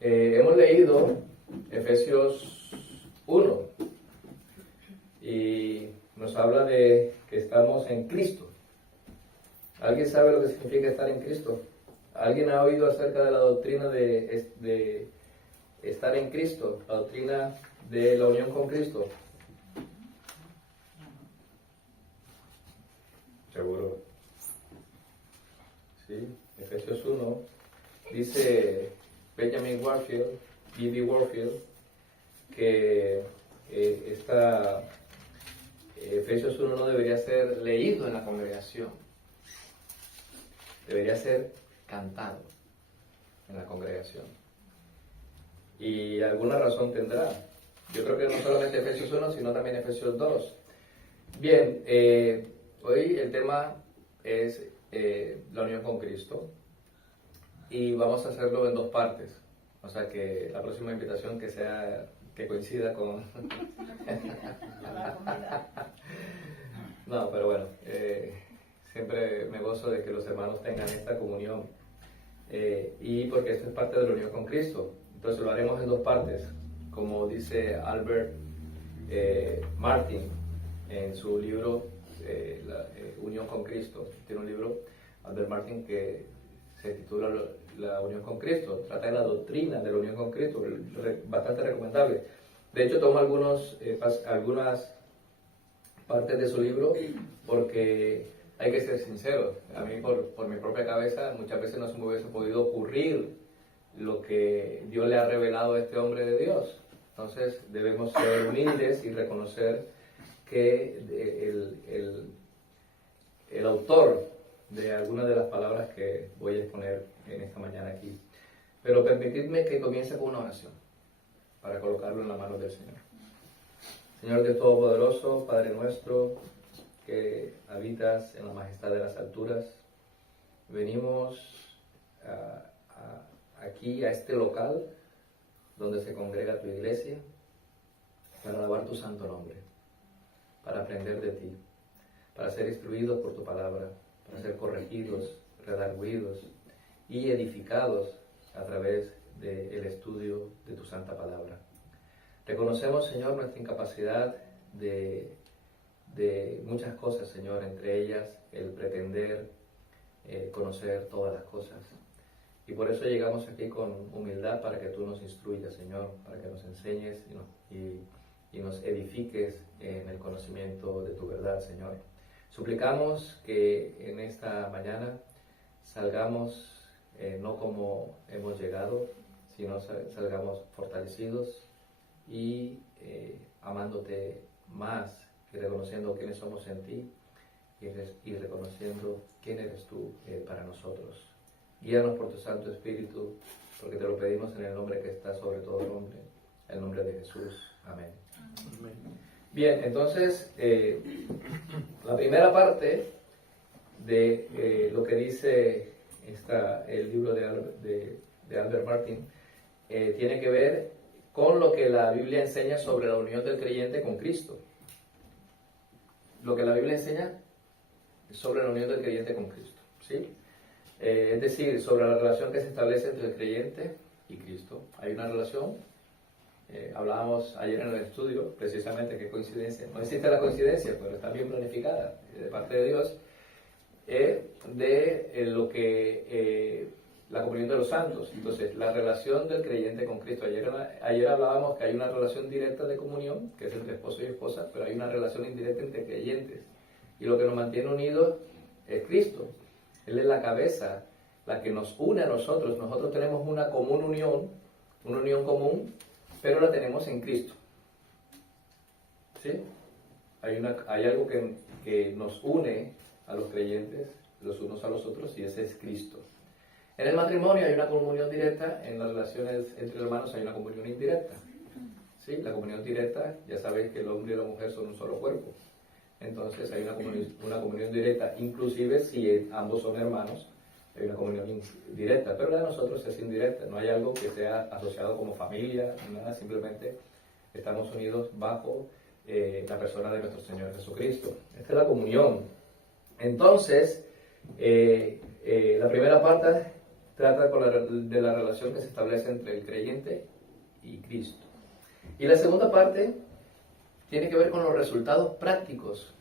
Hemos leído Efesios 1 y nos habla de que estamos en Cristo. ¿Alguien sabe lo que significa estar en Cristo? ¿Alguien ha oído acerca de la doctrina de estar en Cristo? La doctrina de la unión con Cristo. Seguro. Sí, Efesios 1 dice Benjamin Warfield, B.B. Warfield, que Efesios 1 no debería ser leído en la congregación, debería ser cantado en la congregación. Y alguna razón tendrá. Yo creo que no solamente Efesios 1, sino también Efesios 2. Bien, hoy el tema es la unión con Cristo y vamos a hacerlo en dos partes. O sea que la próxima invitación que coincida con... No, pero bueno, siempre me gozo de que los hermanos tengan esta comunión y porque esto es parte de la unión con Cristo. Entonces lo haremos en dos partes, como dice Albert Martin en su libro Unión con Cristo. Tiene un libro, Albert Martin, que se titula La unión con Cristo. Trata de la doctrina de la unión con Cristo, bastante recomendable. De hecho, tomo algunas partes de su libro porque hay que ser sinceros. A mí, por mi propia cabeza, muchas veces no se me hubiese podido ocurrir lo que Dios le ha revelado a este hombre de Dios. Entonces, debemos ser humildes y reconocer que el autor de algunas de las palabras que voy a exponer en esta mañana aquí. Pero permitidme que comience con una oración para colocarlo en las manos del Señor. Señor Dios Todopoderoso, Padre nuestro, que habitas en la majestad de las alturas, venimos aquí a este local donde se congrega tu iglesia para alabar tu santo nombre, para aprender de ti, para ser instruidos por tu palabra, para ser corregidos, redarguidos y edificados a través del estudio de tu santa palabra. Reconocemos, Señor, nuestra incapacidad de muchas cosas, Señor, entre ellas el pretender conocer todas las cosas. Y por eso llegamos aquí con humildad para que tú nos instruyas, Señor, para que nos enseñes y nos edifiques en el conocimiento de tu verdad, Señor. Suplicamos que en esta mañana salgamos no como hemos llegado, sino salgamos fortalecidos y amándote más y reconociendo quiénes somos en ti y reconociendo quién eres tú para nosotros. Guíanos por tu Santo Espíritu, porque te lo pedimos en el nombre que está sobre todo nombre, el nombre de Jesús. Amén. Amén. Bien, entonces, la primera parte de lo que dice el libro de Albert Martin tiene que ver con lo que la Biblia enseña sobre la unión del creyente con Cristo. Lo que la Biblia enseña sobre la unión del creyente con Cristo, ¿sí? Es decir, sobre la relación que se establece entre el creyente y Cristo. Hay una relación, hablábamos ayer en el estudio, precisamente, qué coincidencia. No existe la coincidencia, pero está bien planificada de parte de Dios, lo que la comunión de los santos. Entonces, la relación del creyente con Cristo. Ayer hablábamos que hay una relación directa de comunión, que es entre esposo y esposa, pero hay una relación indirecta entre creyentes. Y lo que nos mantiene unidos es Cristo. Él es la cabeza, la que nos une a nosotros. Nosotros tenemos una unión común, pero la tenemos en Cristo. ¿Sí? Hay algo que nos une a los creyentes, los unos a los otros, y ese es Cristo. En el matrimonio hay una comunión directa, en las relaciones entre hermanos hay una comunión indirecta. ¿Sí? La comunión directa, ya sabéis que el hombre y la mujer son un solo cuerpo. Entonces hay una comunión directa, inclusive si ambos son hermanos, hay una comunión directa, pero la de nosotros es indirecta. No hay algo que sea asociado como familia, nada, simplemente estamos unidos bajo la persona de nuestro Señor Jesucristo. Esta es la comunión. Entonces, la primera parte trata de la relación que se establece entre el creyente y Cristo. Y la segunda parte tiene que ver con los resultados prácticos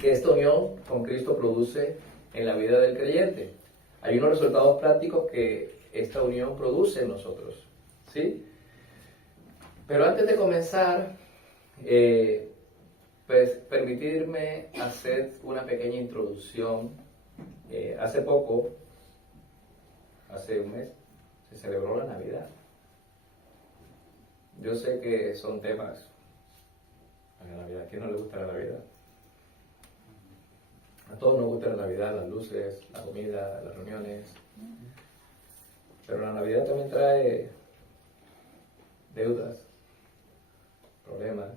que esta unión con Cristo produce en la vida del creyente. Hay unos resultados prácticos que esta unión produce en nosotros, ¿sí? Pero antes de comenzar, pues permitirme hacer una pequeña introducción. Hace poco, hace un mes, se celebró la Navidad. Yo sé que son temas a la Navidad. ¿A quién no le gusta la Navidad? A todos nos gusta la Navidad, las luces, la comida, las reuniones. Pero la Navidad también trae deudas, problemas,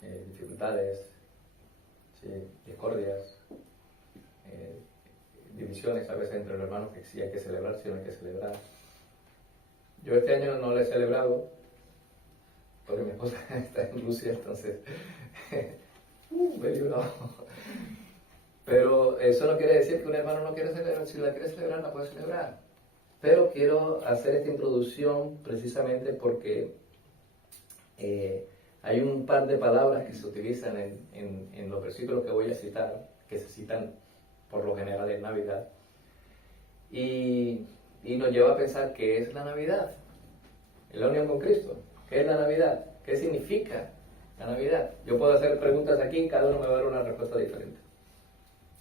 dificultades, ¿sí? Discordias, divisiones a veces entre los hermanos, que sí hay que celebrar, sí no hay que celebrar. Yo este año no lo he celebrado porque mi esposa está en Rusia, entonces me he librado. Pero eso no quiere decir que un hermano no quiere celebrar. Si la quiere celebrar, la puede celebrar. Pero quiero hacer esta introducción precisamente porque hay un par de palabras que se utilizan en los versículos que voy a citar, que se citan por lo general en Navidad, y nos lleva a pensar qué es la Navidad, en la unión con Cristo. ¿Qué es la Navidad? ¿Qué significa la Navidad? Yo puedo hacer preguntas aquí y cada uno me va a dar una respuesta diferente.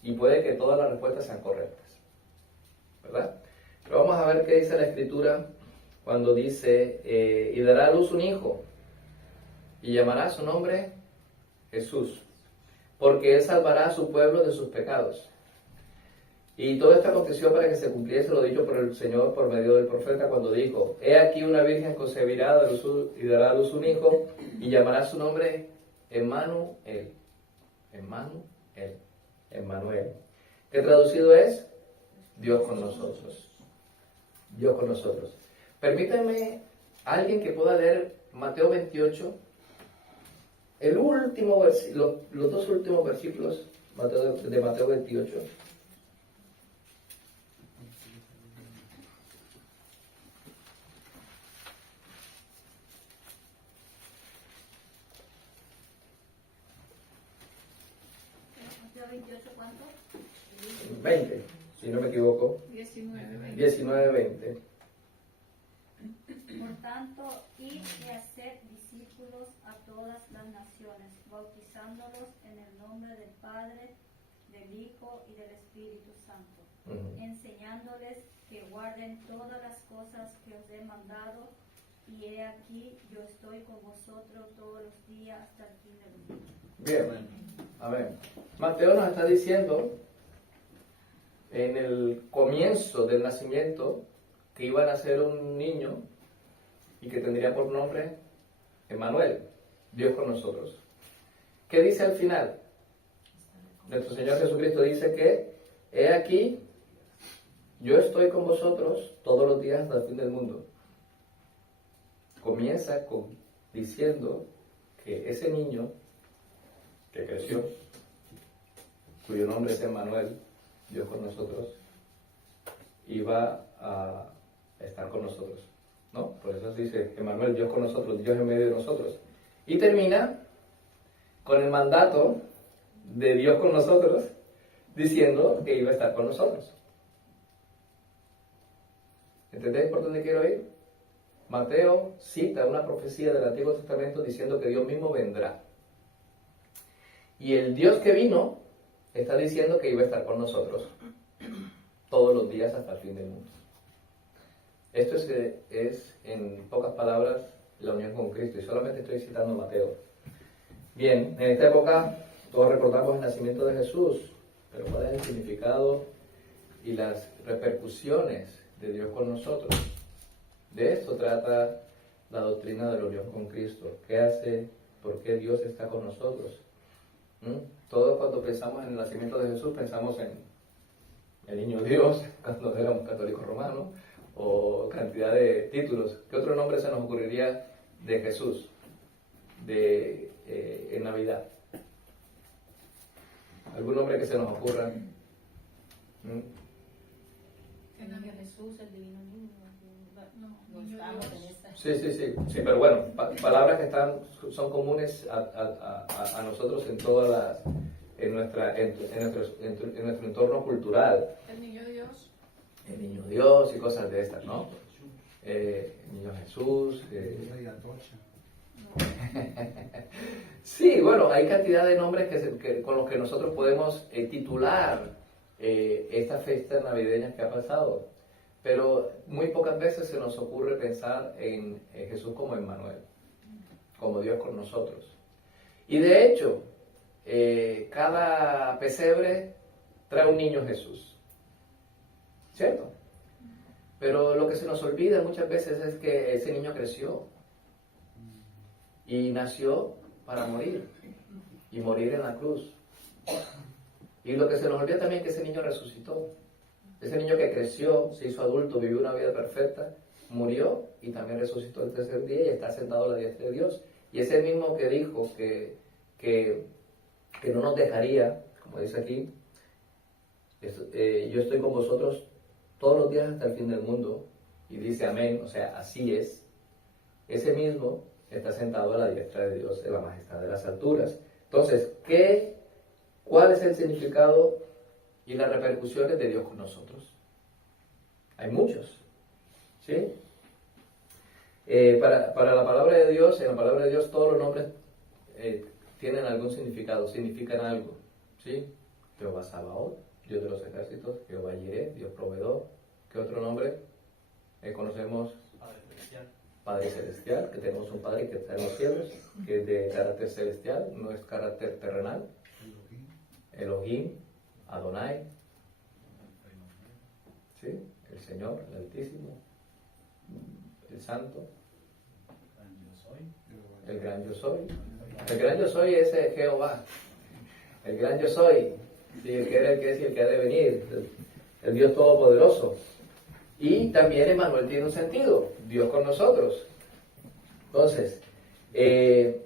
Y puede que todas las respuestas sean correctas, ¿verdad? Pero vamos a ver qué dice la Escritura cuando dice, y dará a luz un hijo, y llamará su nombre Jesús, porque él salvará a su pueblo de sus pecados. Y todo esto aconteció para que se cumpliese lo dicho por el Señor por medio del profeta cuando dijo, he aquí una virgen concebirá y dará a luz un hijo, y llamará su nombre Emmanuel. Emmanuel, que traducido es Dios con nosotros. Dios con nosotros. Permítanme, alguien que pueda leer Mateo 28, los dos últimos versículos de Mateo 28. Mateo 28, ¿cuánto? 20, si no me equivoco. 19, 20. Por tanto, id y haced discípulos a todas las naciones, bautizándolos en el nombre del Padre, del Hijo y del Espíritu Santo, enseñándoles que guarden todas las cosas que os he mandado, y he aquí, yo estoy con vosotros todos los días hasta el fin del mundo. Bien, a ver, Mateo nos está diciendo en el comienzo del nacimiento que iba a nacer un niño y que tendría por nombre Emmanuel, Dios con nosotros. ¿Qué dice al final? Nuestro Señor Jesucristo dice que, he aquí, yo estoy con vosotros todos los días hasta el fin del mundo. Comienza diciendo que ese niño que creció, cuyo nombre es Emmanuel, Dios con nosotros, iba a estar con nosotros, ¿no? Por eso se dice Emmanuel, Dios con nosotros, Dios en medio de nosotros. Y termina con el mandato de Dios con nosotros, diciendo que iba a estar con nosotros. ¿Entendéis por dónde quiero ir? Mateo cita una profecía del Antiguo Testamento diciendo que Dios mismo vendrá. Y el Dios que vino está diciendo que iba a estar con nosotros todos los días hasta el fin del mundo. Esto es en pocas palabras, la unión con Cristo. Y solamente estoy citando a Mateo. Bien, en esta época todos recordamos el nacimiento de Jesús, pero ¿cuál es el significado y las repercusiones de Dios con nosotros? De esto trata la doctrina de la unión con Cristo. ¿Qué hace? ¿Por qué Dios está con nosotros? Todos cuando pensamos en el nacimiento de Jesús pensamos en el niño Dios, cuando éramos católicos romanos, o cantidad de títulos. ¿Qué otro nombre se nos ocurriría de Jesús en Navidad? ¿Algún nombre que se nos ocurra? El niño Jesús, el divino niño. No estamos en esta. Sí, pero bueno, palabras que son comunes a nosotros en todas las, en nuestro entorno cultural. El niño Dios. El niño Dios y cosas de estas, ¿no? El niño Jesús. Sí, bueno, hay cantidad de nombres con los que nosotros podemos titular estas fiestas navideñas que ha pasado, pero muy pocas veces se nos ocurre pensar en Jesús como Emmanuel, como Dios con nosotros. Y de hecho, cada pesebre trae un niño Jesús, ¿cierto? Pero lo que se nos olvida muchas veces es que ese niño creció y nació para morir, y morir en la cruz. Y lo que se nos olvida también es que ese niño resucitó. Ese niño que creció, se hizo adulto, vivió una vida perfecta, murió y también resucitó el tercer día y está sentado a la diestra de Dios. Y es el mismo que dijo que no nos dejaría, como dice aquí, yo estoy con vosotros todos los días hasta el fin del mundo, y dice amén, o sea, así es. Ese mismo está sentado a la diestra de Dios en la majestad de las alturas. Entonces, ¿cuál es el significado y las repercusiones de Dios con nosotros? Hay muchos, ¿sí? Para la palabra de Dios, en la palabra de Dios todos los nombres tienen algún significado, significan algo, ¿sí? Jehová Sabaoth, Dios de los ejércitos, Jehová Jireh, Dios proveedor. ¿Qué otro nombre conocemos? Padre Celestial, que tenemos un Padre que está en los cielos, que es de carácter celestial, no es carácter terrenal. Elohim, Adonai, ¿sí? El Señor, el Altísimo, el Santo, el Gran Yo Soy. El Gran Yo Soy es Jehová, el Gran Yo Soy, ¿sí? El que era, el que es y el que ha de venir, el Dios Todopoderoso. Y también Emmanuel tiene un sentido, Dios con nosotros. Entonces, el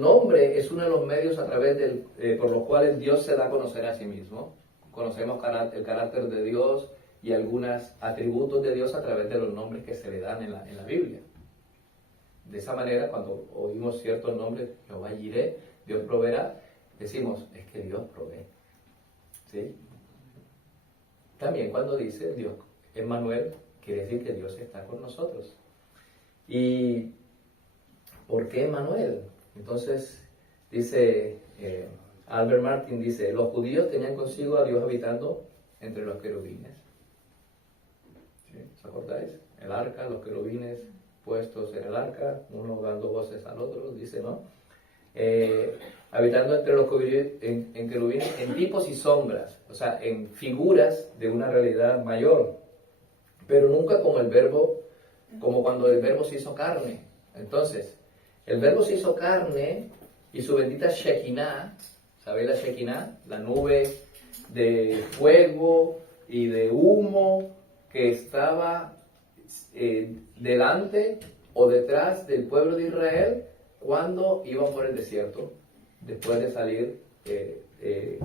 nombre es uno de los medios a través por los cuales Dios se da a conocer a sí mismo. Conocemos el carácter de Dios y algunos atributos de Dios a través de los nombres que se le dan en la Biblia. De esa manera, cuando oímos ciertos nombres, Jehová Jireh, Dios proveerá, decimos, es que Dios provee. ¿Sí? También cuando dice Dios Emmanuel, quiere decir que Dios está con nosotros. ¿Y por qué Emmanuel? Entonces, dice Albert Martin, dice, los judíos tenían consigo a Dios habitando entre los querubines. ¿Sí? ¿Os acordáis? El arca, los querubines puestos en el arca, uno dando voces al otro, dice, ¿no? Habitando entre los querubines en tipos y sombras, o sea, en figuras de una realidad mayor, pero nunca como cuando el verbo se hizo carne. Entonces, el verbo se hizo carne y su bendita Shekinah, ¿sabéis la Shekinah? La nube de fuego y de humo que estaba delante o detrás del pueblo de Israel cuando iban por el desierto, después de salir de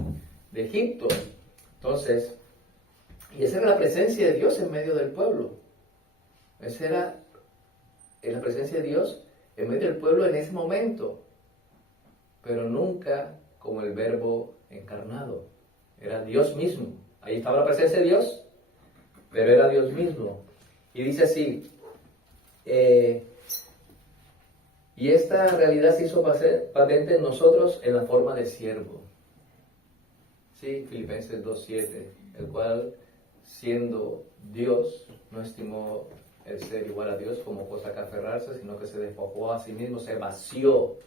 Egipto. Entonces, y esa era la presencia de Dios en medio del pueblo. Esa era la presencia de Dios en medio del pueblo en ese momento, pero nunca como el verbo encarnado. Era Dios mismo. Ahí estaba la presencia de Dios, pero era Dios mismo. Y dice así, y esta realidad se hizo patente en nosotros en la forma de siervo. Sí, Filipenses 2:7, el cual, siendo Dios, no estimó el ser igual a Dios como cosa que aferrarse, sino que se despojó a sí mismo, se vació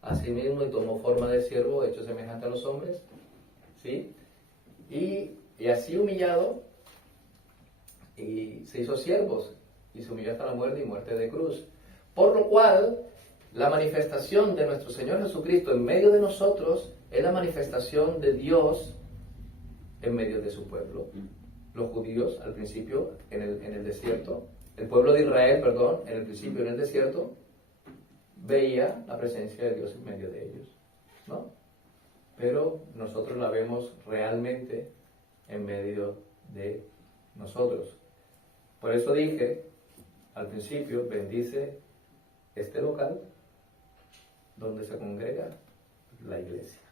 a sí mismo y tomó forma de siervo, hecho semejante a los hombres, ¿sí? Y así humillado, y se hizo siervos, y se humilló hasta la muerte y muerte de cruz. Por lo cual, la manifestación de nuestro Señor Jesucristo en medio de nosotros es la manifestación de Dios en medio de su pueblo. Los judíos, al principio, en el desierto, el pueblo de Israel, perdón, en el principio en el desierto, veía la presencia de Dios en medio de ellos, ¿no? Pero nosotros la vemos realmente en medio de nosotros. Por eso dije al principio, bendice este local donde se congrega la iglesia.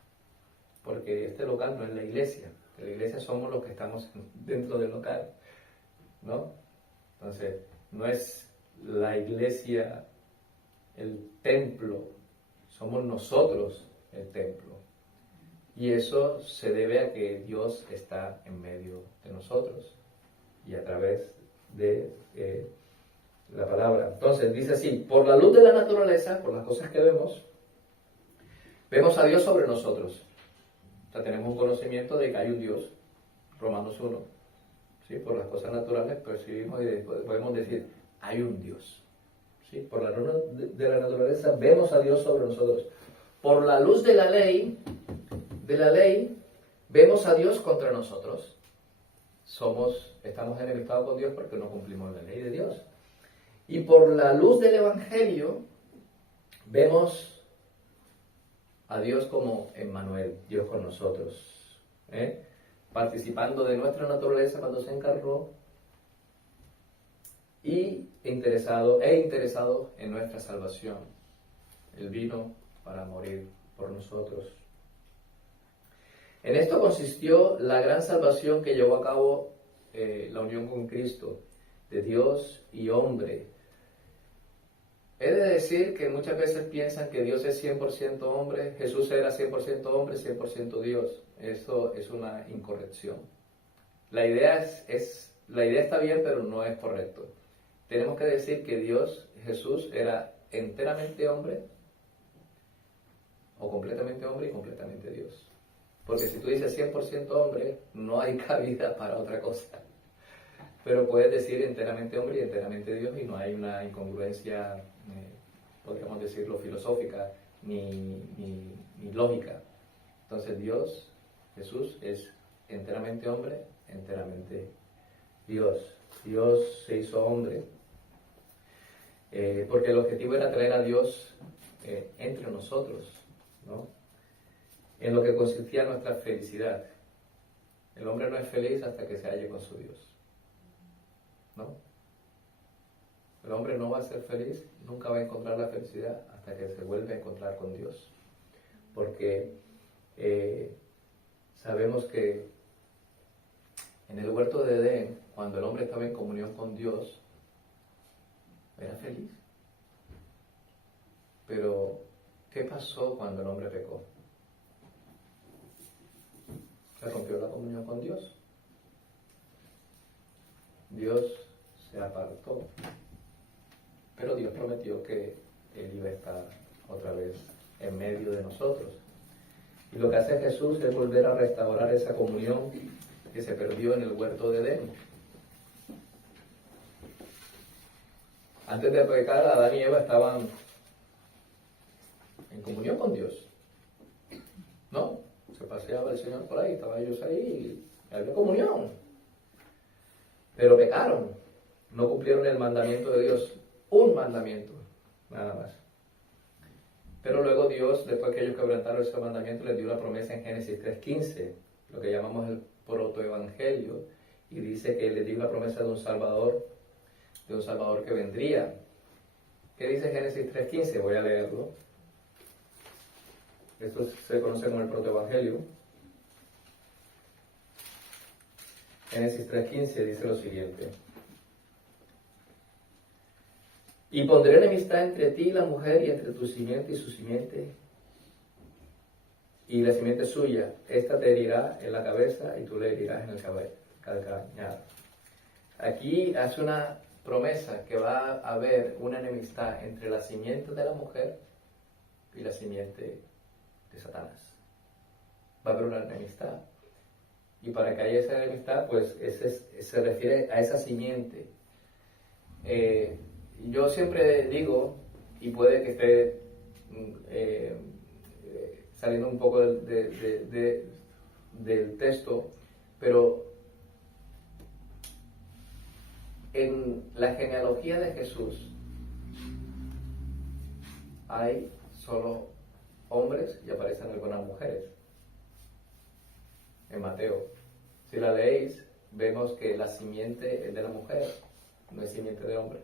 Porque este local no es la iglesia. La iglesia somos los que estamos dentro del local, ¿no? Entonces, no es la iglesia el templo, somos nosotros el templo. Y eso se debe a que Dios está en medio de nosotros y a través de la palabra. Entonces, dice así, por la luz de la naturaleza, por las cosas que vemos a Dios sobre nosotros. O sea, tenemos un conocimiento de que hay un Dios, Romanos 1. ¿Sí? Por las cosas naturales percibimos y podemos decir, hay un Dios. ¿Sí? Por la luz de la naturaleza vemos a Dios sobre nosotros. Por la luz de la ley, vemos a Dios contra nosotros. Estamos enemistados con Dios porque no cumplimos la ley de Dios. Y por la luz del Evangelio, vemos a Dios como Emmanuel, Dios con nosotros, participando de nuestra naturaleza cuando se encarnó y interesado en nuestra salvación. Él vino para morir por nosotros. En esto consistió la gran salvación que llevó a cabo la unión con Cristo, de Dios y hombre. He de decir que muchas veces piensan que Dios es 100% hombre, Jesús era 100% hombre, 100% Dios. Eso es una incorrección. La idea está bien, pero no es correcto. Tenemos que decir que Jesús era enteramente hombre, o completamente hombre y completamente Dios. Porque si tú dices 100% hombre, no hay cabida para otra cosa. Pero puedes decir enteramente hombre y enteramente Dios y no hay una incongruencia, podríamos decirlo, filosófica ni lógica. Entonces Jesús es enteramente hombre, enteramente Dios. Dios se hizo hombre porque el objetivo era traer a Dios entre nosotros, ¿no? En lo que consistía nuestra felicidad. El hombre no es feliz hasta que se halle con su Dios, ¿no? El hombre no va a ser feliz, nunca va a encontrar la felicidad hasta que se vuelve a encontrar con Dios. Porque sabemos que en el huerto de Edén, cuando el hombre estaba en comunión con Dios, era feliz. Pero, ¿qué pasó cuando el hombre pecó? Se rompió la comunión con Dios. Dios se apartó. Pero Dios prometió que Él iba a estar otra vez en medio de nosotros. Y lo que hace Jesús es volver a restaurar esa comunión que se perdió en el huerto de Edén. Antes de pecar, Adán y Eva estaban en comunión con Dios, ¿no? Se paseaba el Señor por ahí, estaban ellos ahí y había comunión. Pero pecaron, no cumplieron el mandamiento de Dios, un mandamiento, nada más. Pero luego Dios, después que ellos quebrantaron ese mandamiento, les dio la promesa en Génesis 3:15, lo que llamamos el protoevangelio, y dice que les dio la promesa de un Salvador que vendría. ¿Qué dice Génesis 3:15? Voy a leerlo. Esto se conoce como el protoevangelio. Génesis 3:15 dice lo siguiente: y pondré enemistad entre ti y la mujer, y entre tu simiente y su simiente, y la simiente suya. Esta te herirá en la cabeza, y tú le herirás en el calcañar. Aquí hace una promesa que va a haber una enemistad entre la simiente de la mujer y la simiente de Satanás. Va a haber una enemistad. Y para que haya esa enemistad, pues se refiere a esa simiente. Yo siempre digo, y puede que esté saliendo un poco del texto, pero en la genealogía de Jesús hay solo hombres y aparecen algunas mujeres. En Mateo, si la leéis, vemos que la simiente es de la mujer, no es simiente de hombre.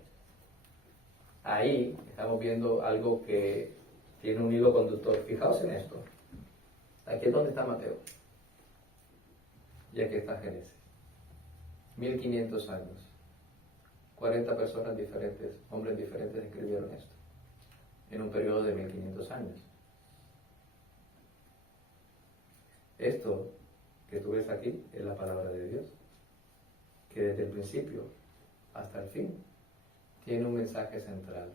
Ahí estamos viendo algo que tiene un hilo conductor. Fijaos en esto. Aquí es donde está Mateo. Y aquí está Génesis. 1500 años. 40 personas diferentes, hombres diferentes escribieron esto. En un periodo de 1500 años. Esto que tú ves aquí es la palabra de Dios, que desde el principio hasta el fin tiene un mensaje central.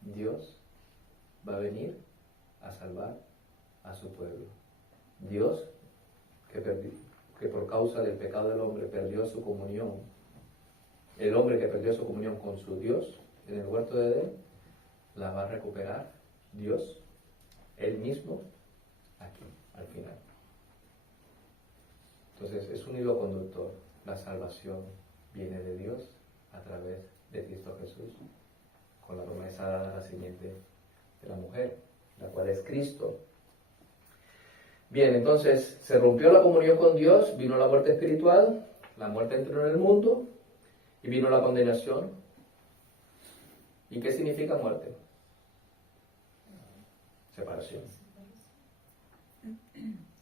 Dios va a venir a salvar a su pueblo. Dios, que por causa del pecado del hombre perdió su comunión, el hombre que perdió su comunión con su Dios en el huerto de Edén, la va a recuperar Dios, Él mismo, aquí, al final. Entonces es un hilo conductor. La salvación viene de Dios a través de Cristo Jesús, con la promesa dada a la simiente de la mujer, la cual es Cristo. Bien, entonces se rompió la comunión con Dios, vino la muerte espiritual, la muerte entró en el mundo y vino la condenación. ¿Y qué significa muerte? Separación.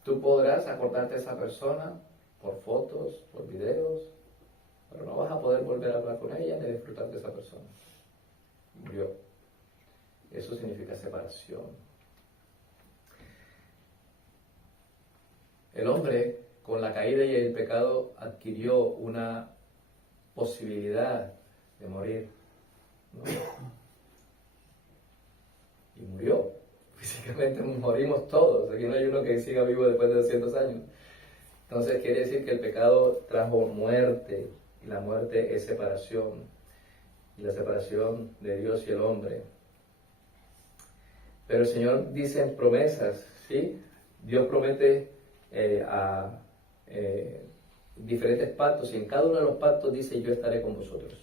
Tú podrás acordarte de esa persona por fotos, por videos, pero no vas a poder volver a hablar con ella ni disfrutar de esa persona. Murió. Eso significa separación. El hombre, con la caída y el pecado, adquirió una posibilidad de morir, ¿no? Y murió. Físicamente morimos todos. Aquí no hay uno que siga vivo después de 200 años. Entonces quiere decir que el pecado trajo muerte, y la muerte es separación, y la separación de Dios y el hombre. Pero el Señor dice en promesas, ¿sí? Dios promete diferentes pactos, y en cada uno de los pactos dice: yo estaré con vosotros.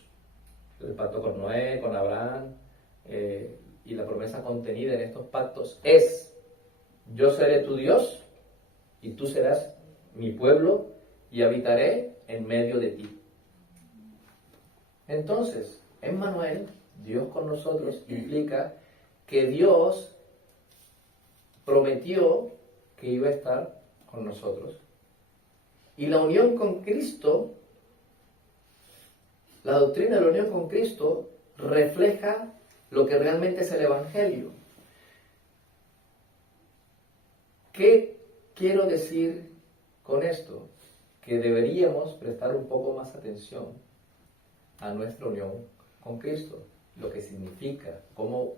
El pacto con Noé, con Abraham, y la promesa contenida en estos pactos es: yo seré tu Dios y tú serás mi pueblo y habitaré en medio de ti. Entonces, Emmanuel, Dios con nosotros, implica que Dios prometió que iba a estar con nosotros. Y la unión con Cristo, la doctrina de la unión con Cristo, refleja lo que realmente es el Evangelio. ¿Qué quiero decir con esto? Que deberíamos prestar un poco más atención a nuestra unión con Cristo, lo que significa, cómo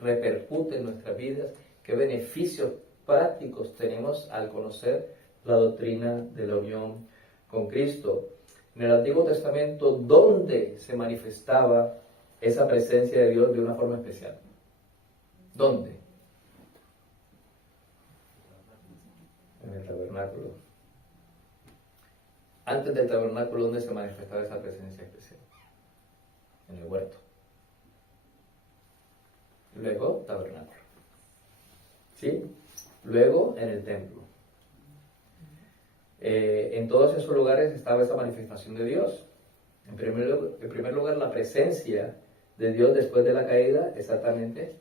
repercute en nuestras vidas, qué beneficios prácticos tenemos al conocer la doctrina de la unión con Cristo. En el Antiguo Testamento, ¿dónde se manifestaba esa presencia de Dios de una forma especial? ¿Dónde? En el tabernáculo. Antes del tabernáculo, ¿dónde se manifestaba esa presencia especial? En el huerto. Luego, tabernáculo. ¿Sí? Luego, en el templo. En todos esos lugares estaba esa manifestación de Dios. En primer lugar, la presencia de Dios después de la caída, exactamente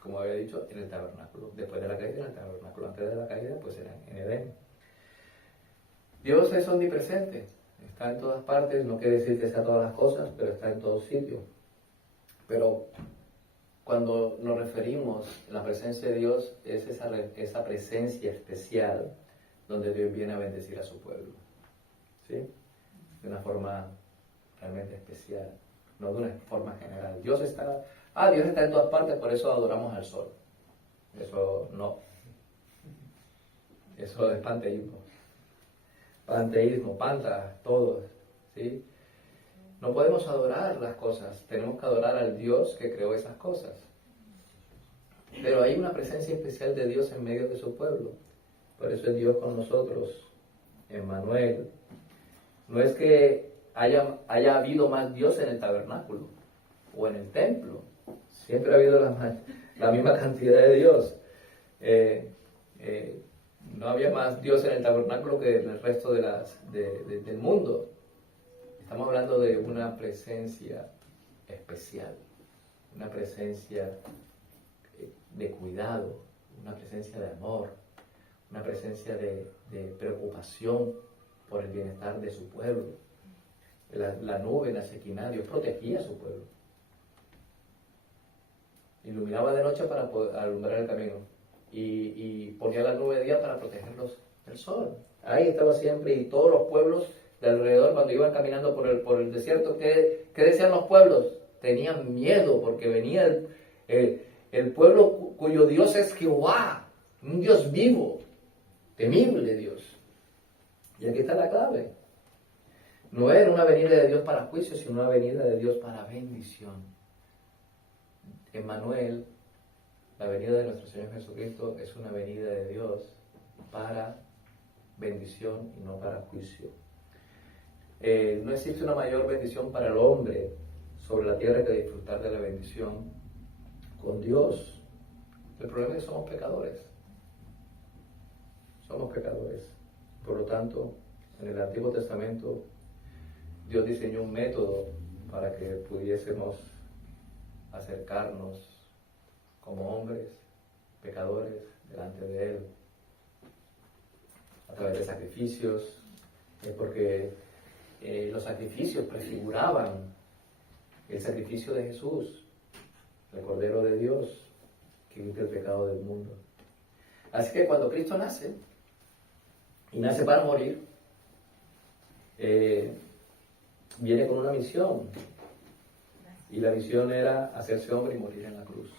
como había dicho, en el tabernáculo. Después de la caída, en el tabernáculo. Antes de la caída, pues era en Edén. Dios es omnipresente, está en todas partes, no quiere decir que sea todas las cosas, pero está en todos sitios. Pero cuando nos referimos a la presencia de Dios, es esa presencia especial donde Dios viene a bendecir a su pueblo, ¿sí? De una forma realmente especial, no de una forma general. Dios está en todas partes, por eso adoramos al sol. Eso no. Eso es panteísmo. Panteísmo, pantas, todos, ¿sí? No podemos adorar las cosas, tenemos que adorar al Dios que creó esas cosas. Pero hay una presencia especial de Dios en medio de su pueblo. Por eso es Dios con nosotros, Emmanuel. No es que haya habido más Dios en el tabernáculo o en el templo. Siempre ha habido la misma cantidad de Dios. No había más Dios en el tabernáculo que en el resto del mundo. Estamos hablando de una presencia especial, una presencia de cuidado, una presencia de amor, una presencia de preocupación por el bienestar de su pueblo. La nube, la Shekinah, Dios protegía a su pueblo. Iluminaba de noche para poder alumbrar el camino y ponía la nube de día para protegerlos del sol. Ahí estaba siempre, y todos los pueblos de alrededor, cuando iban caminando por el desierto, ¿qué decían los pueblos? Tenían miedo porque venía el pueblo cuyo Dios es Jehová, un Dios vivo, temible Dios. Y aquí está la clave. No era una venida de Dios para juicio, sino una venida de Dios para bendición. Emmanuel, la venida de nuestro Señor Jesucristo, es una venida de Dios para bendición y no para juicio. No existe una mayor bendición para el hombre sobre la tierra que disfrutar de la bendición con Dios. El problema es que somos pecadores. Somos pecadores. Por lo tanto, en el Antiguo Testamento, Dios diseñó un método para que pudiésemos acercarnos como hombres, pecadores, delante de Él, a través de sacrificios, porque los sacrificios prefiguraban el sacrificio de Jesús, el Cordero de Dios, que quita el pecado del mundo. Así que cuando Cristo nace, y nace para morir, viene con una misión, y la misión era hacerse hombre y morir en la cruz.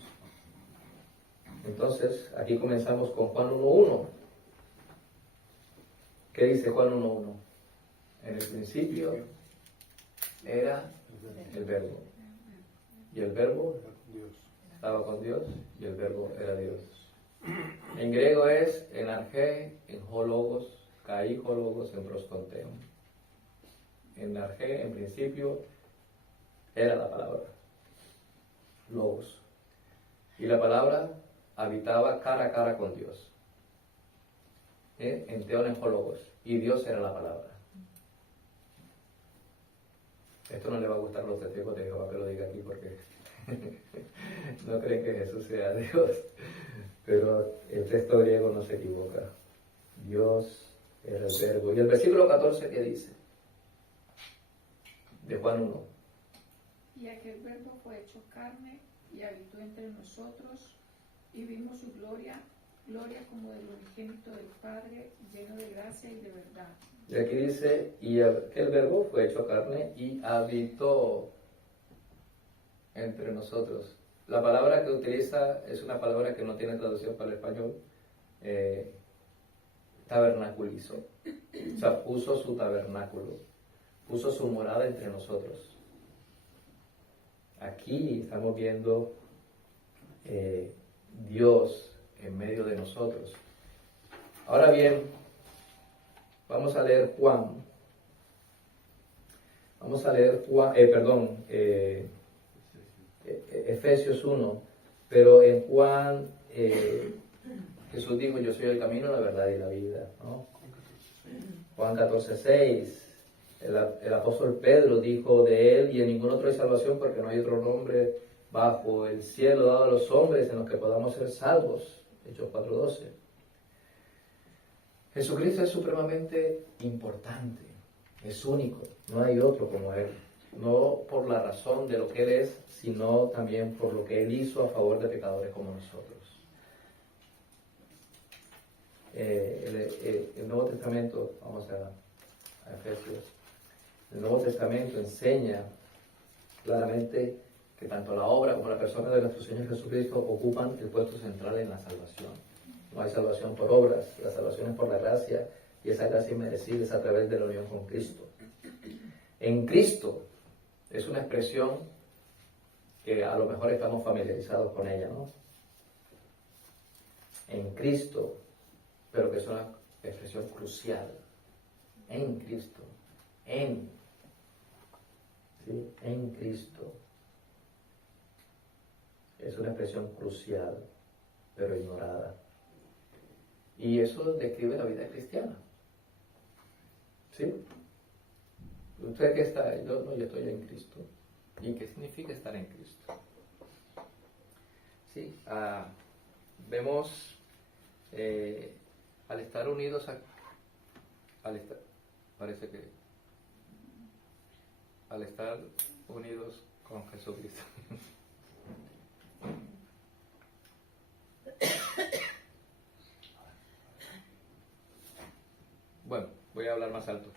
Entonces, aquí comenzamos con Juan 1:1. ¿Qué dice Juan 1:1? En el principio era el Verbo, y el Verbo estaba con Dios, y el Verbo era Dios. En griego es en argé, en hologos, kai hologos, en prostonteon. En argé, en principio, era la palabra, logos. Y la palabra habitaba cara a cara con Dios. En teon, en hologos. Y Dios era la palabra. Esto no le va a gustar a los testigos de Jehová que lo diga aquí porque no creen que Jesús sea Dios. Pero el texto griego no se equivoca. Dios era el Verbo. Y el versículo 14, ¿qué dice? De Juan 1. Y aquel Verbo fue hecho carne y habitó entre nosotros, y vimos su gloria, gloria como del unigénito del Padre, lleno de gracia y de verdad. Y aquí dice, y aquel Verbo fue hecho carne y habitó entre nosotros. La palabra que utiliza es una palabra que no tiene traducción para el español. Tabernaculizó. O sea, puso su tabernáculo, puso su morada entre nosotros. Aquí estamos viendo Dios en medio de nosotros. Ahora bien, vamos a leer Juan. Vamos a leer Efesios 1. Pero en Juan, Jesús dijo, yo soy el camino, la verdad y la vida, ¿no? Juan 14:6. El apóstol Pedro dijo de él, y en ningún otro hay salvación porque no hay otro nombre bajo el cielo dado a los hombres en los que podamos ser salvos. Hechos 4:12. Jesucristo es supremamente importante, es único, no hay otro como Él. No por la razón de lo que Él es, sino también por lo que Él hizo a favor de pecadores como nosotros. El Nuevo Testamento, vamos a Efesios, el Nuevo Testamento enseña claramente que tanto la obra como la persona de nuestro Señor Jesucristo ocupan el puesto central en la salvación. No hay salvación por obras, la salvación es por la gracia, y esa gracia inmerecida es a través de la unión con Cristo. En Cristo es una expresión que a lo mejor estamos familiarizados con ella, ¿no? En Cristo, pero que es una expresión crucial. En Cristo, en Cristo. Es una expresión crucial, pero ignorada. Y eso describe la vida cristiana. ¿Sí? ¿Usted qué está? Yo estoy en Cristo. ¿Y qué significa estar en Cristo? Sí, vemos al estar unidos al estar unidos con Jesucristo. Bueno, voy a hablar más alto.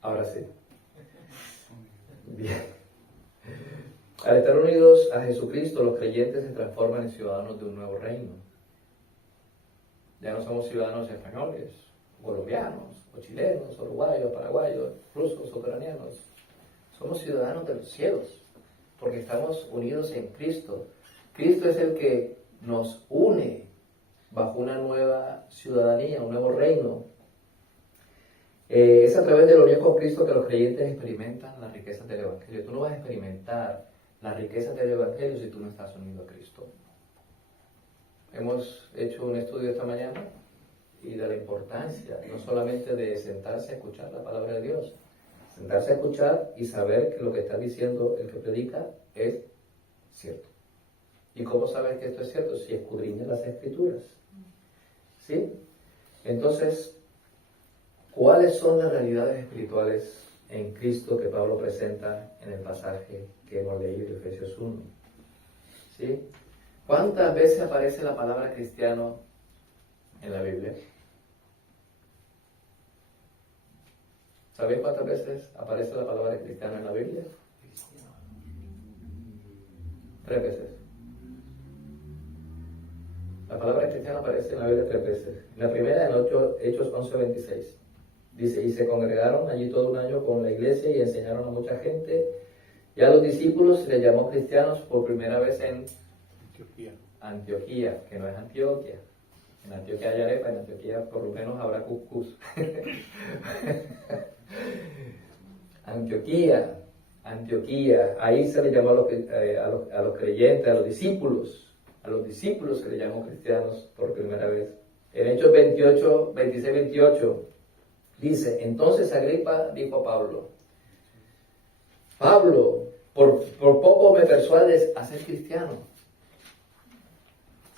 Ahora sí. Bien. Al estar unidos a Jesucristo, los creyentes se transforman en ciudadanos de un nuevo reino. Ya no somos ciudadanos españoles, colombianos, o chilenos, uruguayos, paraguayos, rusos, ucranianos. Somos ciudadanos de los cielos, porque estamos unidos en Cristo. Cristo es el que nos une bajo una nueva ciudadanía, un nuevo reino. Es a través de la unión con Cristo que los creyentes experimentan las riquezas del Evangelio. Tú no vas a experimentar las riquezas del Evangelio si tú no estás unido a Cristo. Hemos hecho un estudio esta mañana y de la importancia no solamente de sentarse a escuchar la palabra de Dios, sentarse a escuchar y saber que lo que está diciendo el que predica es cierto. ¿Y cómo sabes que esto es cierto? Si escudriñas las Escrituras. ¿Sí? Entonces, ¿cuáles son las realidades espirituales en Cristo que Pablo presenta en el pasaje que hemos leído de Efesios 1? ¿Sí? ¿Cuántas veces aparece la palabra cristiano en la Biblia? ¿Sabéis cuántas veces aparece la palabra cristiano en la Biblia? 3 veces. La palabra cristiano aparece en la Biblia 3 veces. La primera en Hechos 11:26. Dice, y se congregaron allí todo un año con la iglesia y enseñaron a mucha gente. Y a los discípulos se les llamó cristianos por primera vez en Antioquía, que no es Antioquia. En Antioquia hay arepa, en Antioquía por lo menos habrá cuscús. Antioquía, ahí se le llamó a los creyentes, a los discípulos se les llamó cristianos por primera vez. En Hechos 26-28 dice, entonces Agripa dijo a Pablo, por poco me persuades a ser cristiano.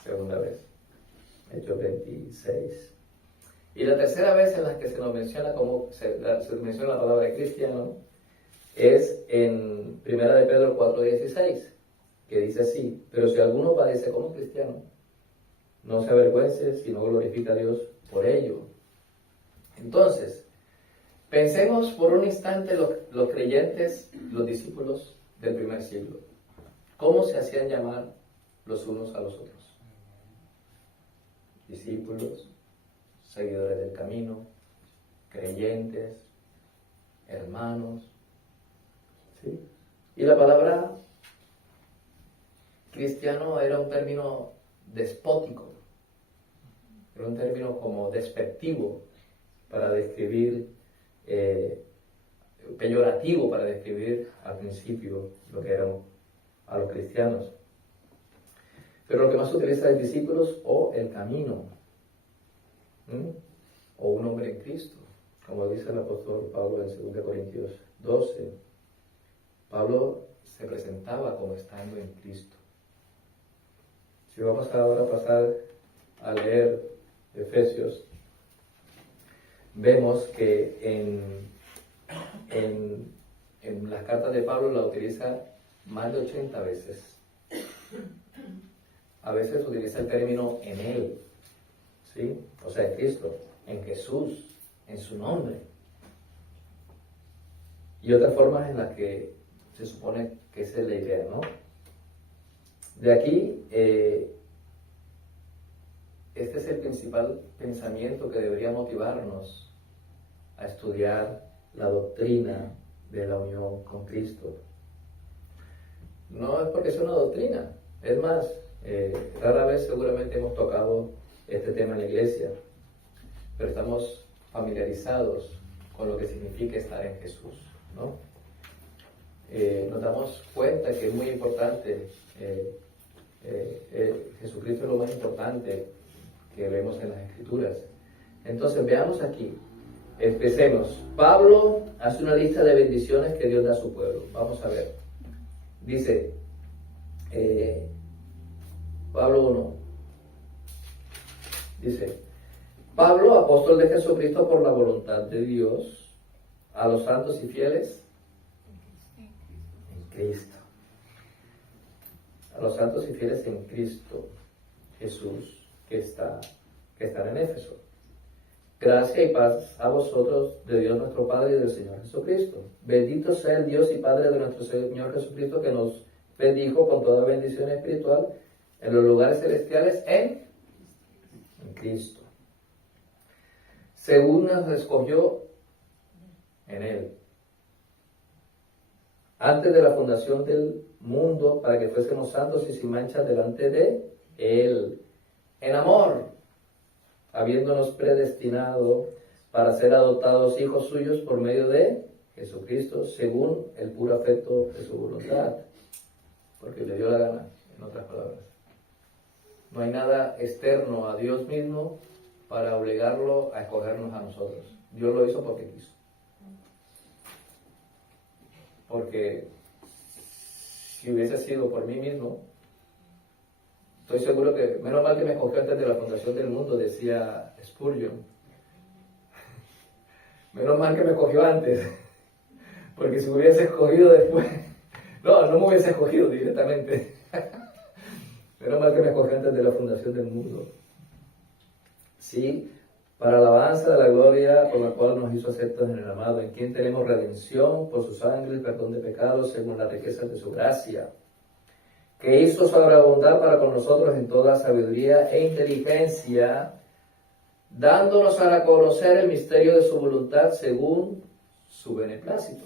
Segunda vez, Hechos 26. Y la tercera vez en la que se nos menciona se menciona la palabra cristiano es en 1 de Pedro 4:16, que dice así, pero si alguno padece como cristiano, no se avergüence, sino glorifica a Dios por ello. Entonces, pensemos por un instante los creyentes, los discípulos del primer siglo. ¿Cómo se hacían llamar los unos a los otros? Discípulos, seguidores del camino, creyentes, hermanos. ¿Sí? Y la palabra cristiano era un término despótico, era un término como despectivo para describir, peyorativo para describir al principio lo que eran a los cristianos. Pero lo que más se utiliza es discípulos o el camino, o un hombre en Cristo, como dice el apóstol Pablo en 2 Corintios 12. Pablo se presentaba como estando en Cristo. Si vamos ahora a pasar a leer Efesios, vemos que en las cartas de Pablo la utiliza más de 80 veces. A veces utiliza el término en Él, ¿sí? O sea, en Cristo, en Jesús, en su nombre. Y otras formas en las que se supone que esa es la idea, ¿no? De aquí, este es el principal pensamiento que debería motivarnos a estudiar la doctrina de la unión con Cristo. No es porque sea una doctrina, es más, rara vez seguramente hemos tocado este tema en la iglesia, pero estamos familiarizados con lo que significa estar en Jesús, ¿no? Nos damos cuenta que es muy importante, Jesucristo es lo más importante que vemos en las Escrituras. Entonces veamos aquí. Empecemos. Pablo hace una lista de bendiciones que Dios da a su pueblo. Vamos a ver. Dice, Pablo 1. Dice, Pablo, apóstol de Jesucristo por la voluntad de Dios, a los santos y fieles en Cristo. A los santos y fieles en Cristo Jesús que están en Éfeso. Gracia y paz a vosotros de Dios nuestro Padre y del Señor Jesucristo. Bendito sea el Dios y Padre de nuestro Señor Jesucristo, que nos bendijo con toda bendición espiritual en los lugares celestiales en Cristo, según nos escogió en Él, antes de la fundación del mundo, para que fuésemos santos y sin mancha delante de Él, en amor, habiéndonos predestinado para ser adoptados hijos suyos por medio de Jesucristo, según el puro afecto de su voluntad, porque le dio la gana, en otras palabras. No hay nada externo a Dios mismo para obligarlo a escogernos a nosotros. Dios lo hizo porque quiso. Porque si hubiese sido por mí mismo, estoy seguro que, menos mal que me escogió antes de la fundación del mundo, decía Spurgeon. Menos mal que me escogió antes, porque si me hubiese escogido después, no me hubiese escogido directamente. Menos mal que me escogió antes de la fundación del mundo. Sí, para alabanza de la gloria por la cual nos hizo aceptos en el amado, en quien tenemos redención por su sangre, el perdón de pecados, según las riquezas de su gracia, que hizo sobreabundar para con nosotros en toda sabiduría e inteligencia, dándonos a conocer el misterio de su voluntad según su beneplácito,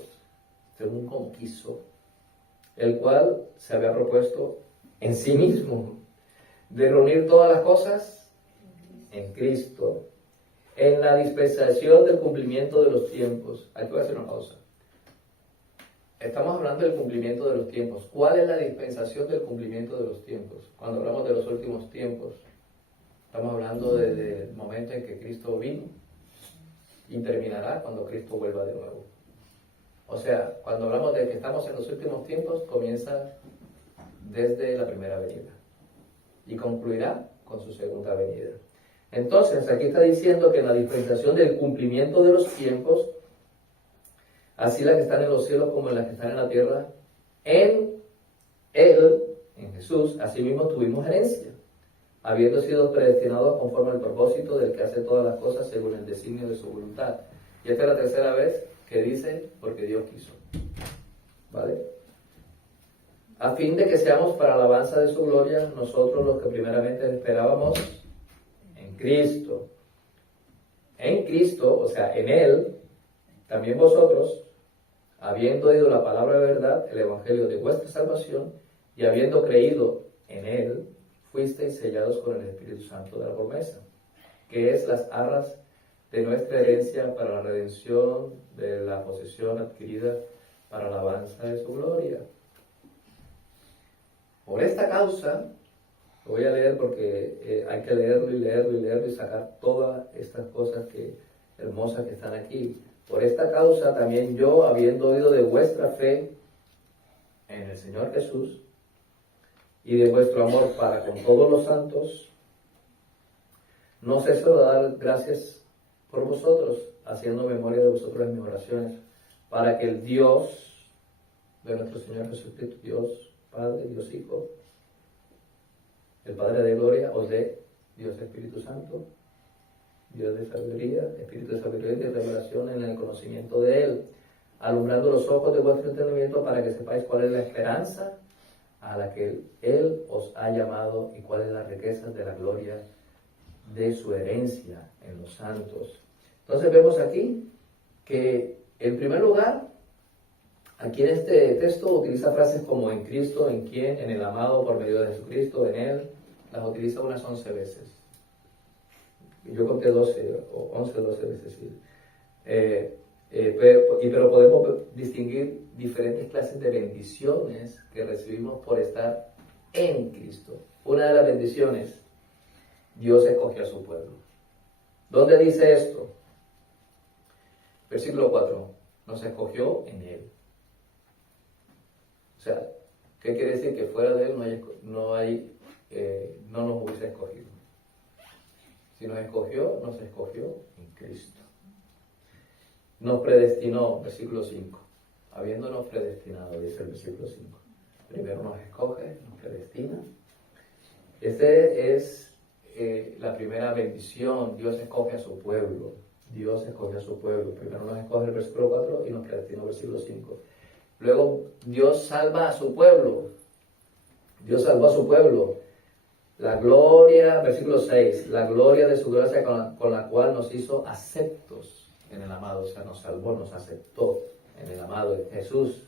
según como quiso, el cual se había propuesto en sí mismo, de reunir todas las cosas en Cristo, en la dispensación del cumplimiento de los tiempos. Aquí voy a hacer una pausa. Estamos hablando del cumplimiento de los tiempos. ¿Cuál es la dispensación del cumplimiento de los tiempos? Cuando hablamos de los últimos tiempos, estamos hablando desde el momento en que Cristo vino y terminará cuando Cristo vuelva de nuevo. O sea, cuando hablamos de que estamos en los últimos tiempos, comienza desde la primera venida y concluirá con su segunda venida. Entonces, aquí está diciendo que en la dispensación del cumplimiento de los tiempos, así las que están en los cielos como en las que están en la tierra, en Él, en Jesús, asimismo tuvimos herencia, habiendo sido predestinados conforme al propósito del que hace todas las cosas según el designio de su voluntad. Y esta es la tercera vez que dice, porque Dios quiso. ¿Vale? A fin de que seamos para alabanza de su gloria, nosotros los que primeramente esperábamos en Cristo. En Cristo, o sea, en Él, también vosotros, habiendo oído la palabra de verdad, el evangelio de vuestra salvación, y habiendo creído en Él, fuisteis sellados con el Espíritu Santo de la promesa, que es las arras de nuestra herencia para la redención de la posesión adquirida para la alabanza de su gloria. Por esta causa, lo voy a leer porque hay que leerlo y leerlo y leerlo y sacar todas estas cosas hermosas que están aquí. Por esta causa también yo, habiendo oído de vuestra fe en el Señor Jesús y de vuestro amor para con todos los santos, no ceso de dar gracias por vosotros, haciendo memoria de vosotros en mis oraciones, para que el Dios de nuestro Señor Jesucristo, Dios Padre, Dios Hijo, el Padre de gloria, os dé Dios Espíritu Santo, Dios de sabiduría, Espíritu de sabiduría y de revelación en el conocimiento de Él, alumbrando los ojos de vuestro entendimiento para que sepáis cuál es la esperanza a la que Él os ha llamado y cuál es la riqueza de la gloria de su herencia en los santos. Entonces vemos aquí que, en primer lugar, aquí en este texto utiliza frases como en Cristo, en quien, en el amado por medio de Jesucristo, en Él, las utiliza unas 11 veces. Yo conté 12 o 11 o 12 veces, sí. Pero podemos distinguir diferentes clases de bendiciones que recibimos por estar en Cristo. Una de las bendiciones, Dios escogió a su pueblo. ¿Dónde dice esto? Versículo 4. Nos escogió en Él. O sea, ¿qué quiere decir? Que fuera de Él no nos hubiese escogido. Si nos escogió en Cristo. Nos predestinó, versículo 5. Habiéndonos predestinado, dice el versículo 5. Primero nos escoge, nos predestina. Esta es la primera bendición. Dios escoge a su pueblo. Dios escoge a su pueblo. Primero nos escoge el versículo 4 y nos predestina el versículo 5. Luego Dios salva a su pueblo. Dios salvó a su pueblo. La gloria, versículo 6, la gloria de su gracia con la cual nos hizo aceptos en el amado. O sea, nos salvó, nos aceptó en el amado, en Jesús.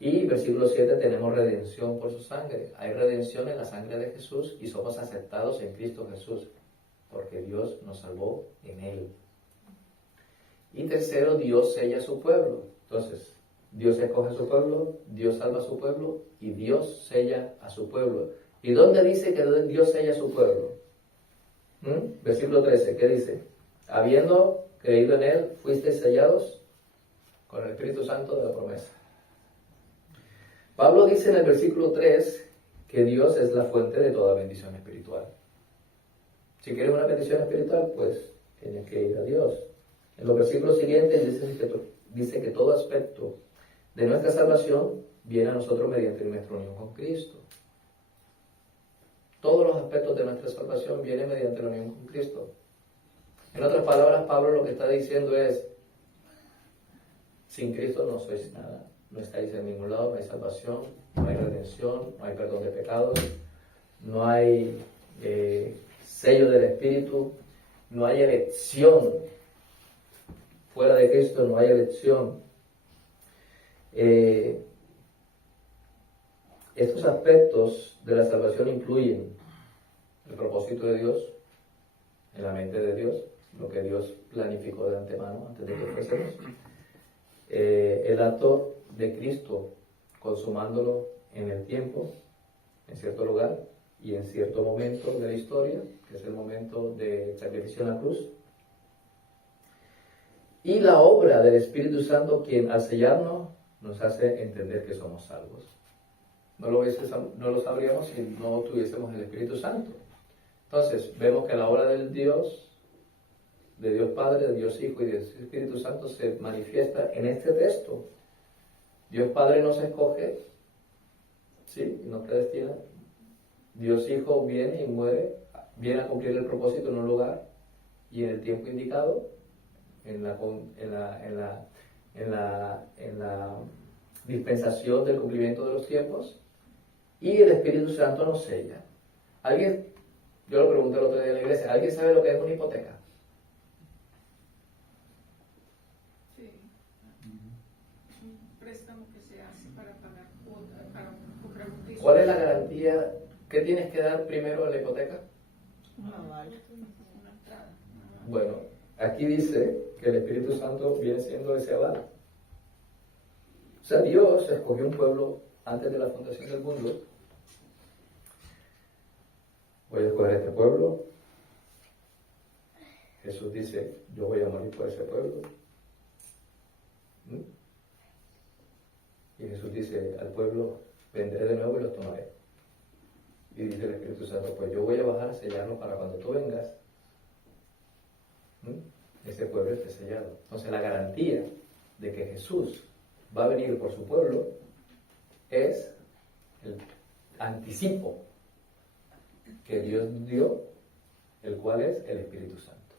Y versículo 7, tenemos redención por su sangre. Hay redención en la sangre de Jesús y somos aceptados en Cristo Jesús, porque Dios nos salvó en Él. Y tercero, Dios sella a su pueblo. Entonces, Dios escoge a su pueblo, Dios salva a su pueblo y Dios sella a su pueblo. ¿Y dónde dice que Dios sella a su pueblo? Versículo 13, ¿qué dice? Habiendo creído en Él, fuisteis sellados con el Espíritu Santo de la promesa. Pablo dice en el versículo 3 que Dios es la fuente de toda bendición espiritual. Si quieres una bendición espiritual, pues tienes que ir a Dios. En los versículos siguientes dice que todo aspecto de nuestra salvación viene a nosotros mediante nuestra unión con Cristo. Todos los aspectos de nuestra salvación vienen mediante la unión con Cristo. En otras palabras, Pablo lo que está diciendo es, sin Cristo no sois nada. No estáis en ningún lado, no hay salvación, no hay redención, no hay perdón de pecados, no hay sello del Espíritu, no hay elección. Fuera de Cristo no hay elección. Estos aspectos de la salvación incluyen el propósito de Dios, en la mente de Dios, lo que Dios planificó de antemano antes de que fuésemos, el acto de Cristo consumándolo en el tiempo, en cierto lugar y en cierto momento de la historia, que es el momento de sacrificio en la cruz, y la obra del Espíritu Santo, quien al sellarnos nos hace entender que somos salvos. No lo sabríamos si no tuviésemos el Espíritu Santo. Entonces, vemos que la obra de Dios Padre, de Dios Hijo y de Espíritu Santo se manifiesta en este texto. Dios Padre nos escoge, ¿sí? Y nos predestina. Dios Hijo viene y muere, viene a cumplir el propósito en un lugar y en el tiempo indicado, en la dispensación del cumplimiento de los tiempos, y el Espíritu Santo nos sella. Yo lo pregunté el otro día en la iglesia, ¿alguien sabe lo que es una hipoteca? Sí. Un préstamo que se hace para pagar cuotas, para comprar un piso. ¿Cuál es la garantía? ¿Qué tienes que dar primero en la hipoteca? Una entrada. Bueno, aquí dice que el Espíritu Santo viene siendo ese aval. O sea, Dios escogió un pueblo antes de la fundación del mundo. Voy a escoger este pueblo. Jesús dice, yo voy a morir por ese pueblo. Y Jesús dice al pueblo, vendré de nuevo y los tomaré. Y dice el Espíritu Santo, pues yo voy a bajar a sellarlo para cuando tú vengas, ese pueblo esté sellado. Entonces la garantía de que Jesús va a venir por su pueblo es el anticipo que Dios dio, el cual es el Espíritu Santo.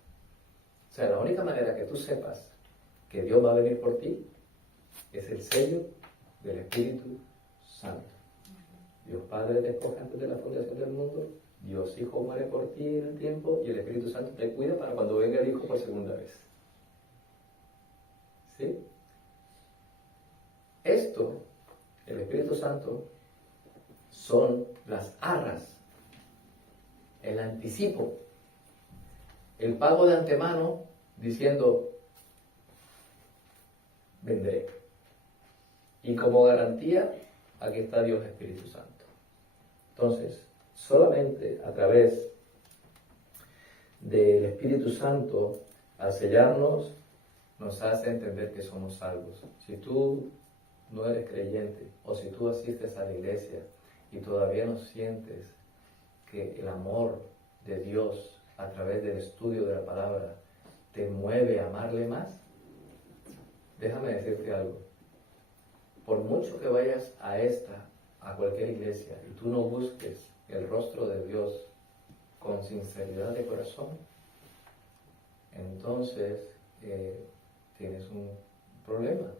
O sea, la única manera que tú sepas que Dios va a venir por ti es el sello del Espíritu Santo. Dios Padre te escoge antes de la fundación del mundo, Dios Hijo muere por ti en el tiempo y el Espíritu Santo te cuida para cuando venga el Hijo por segunda vez. ¿Sí? Esto, el Espíritu Santo, son las arras, el anticipo, el pago de antemano diciendo, vendré. Y como garantía, aquí está Dios Espíritu Santo. Entonces, solamente a través del Espíritu Santo, al sellarnos, nos hace entender que somos salvos. Si tú no eres creyente, o si tú asistes a la iglesia y todavía no sientes que el amor de Dios a través del estudio de la palabra te mueve a amarle más, déjame decirte algo. Por mucho que vayas a cualquier iglesia, y tú no busques el rostro de Dios con sinceridad de corazón, entonces tienes un problema.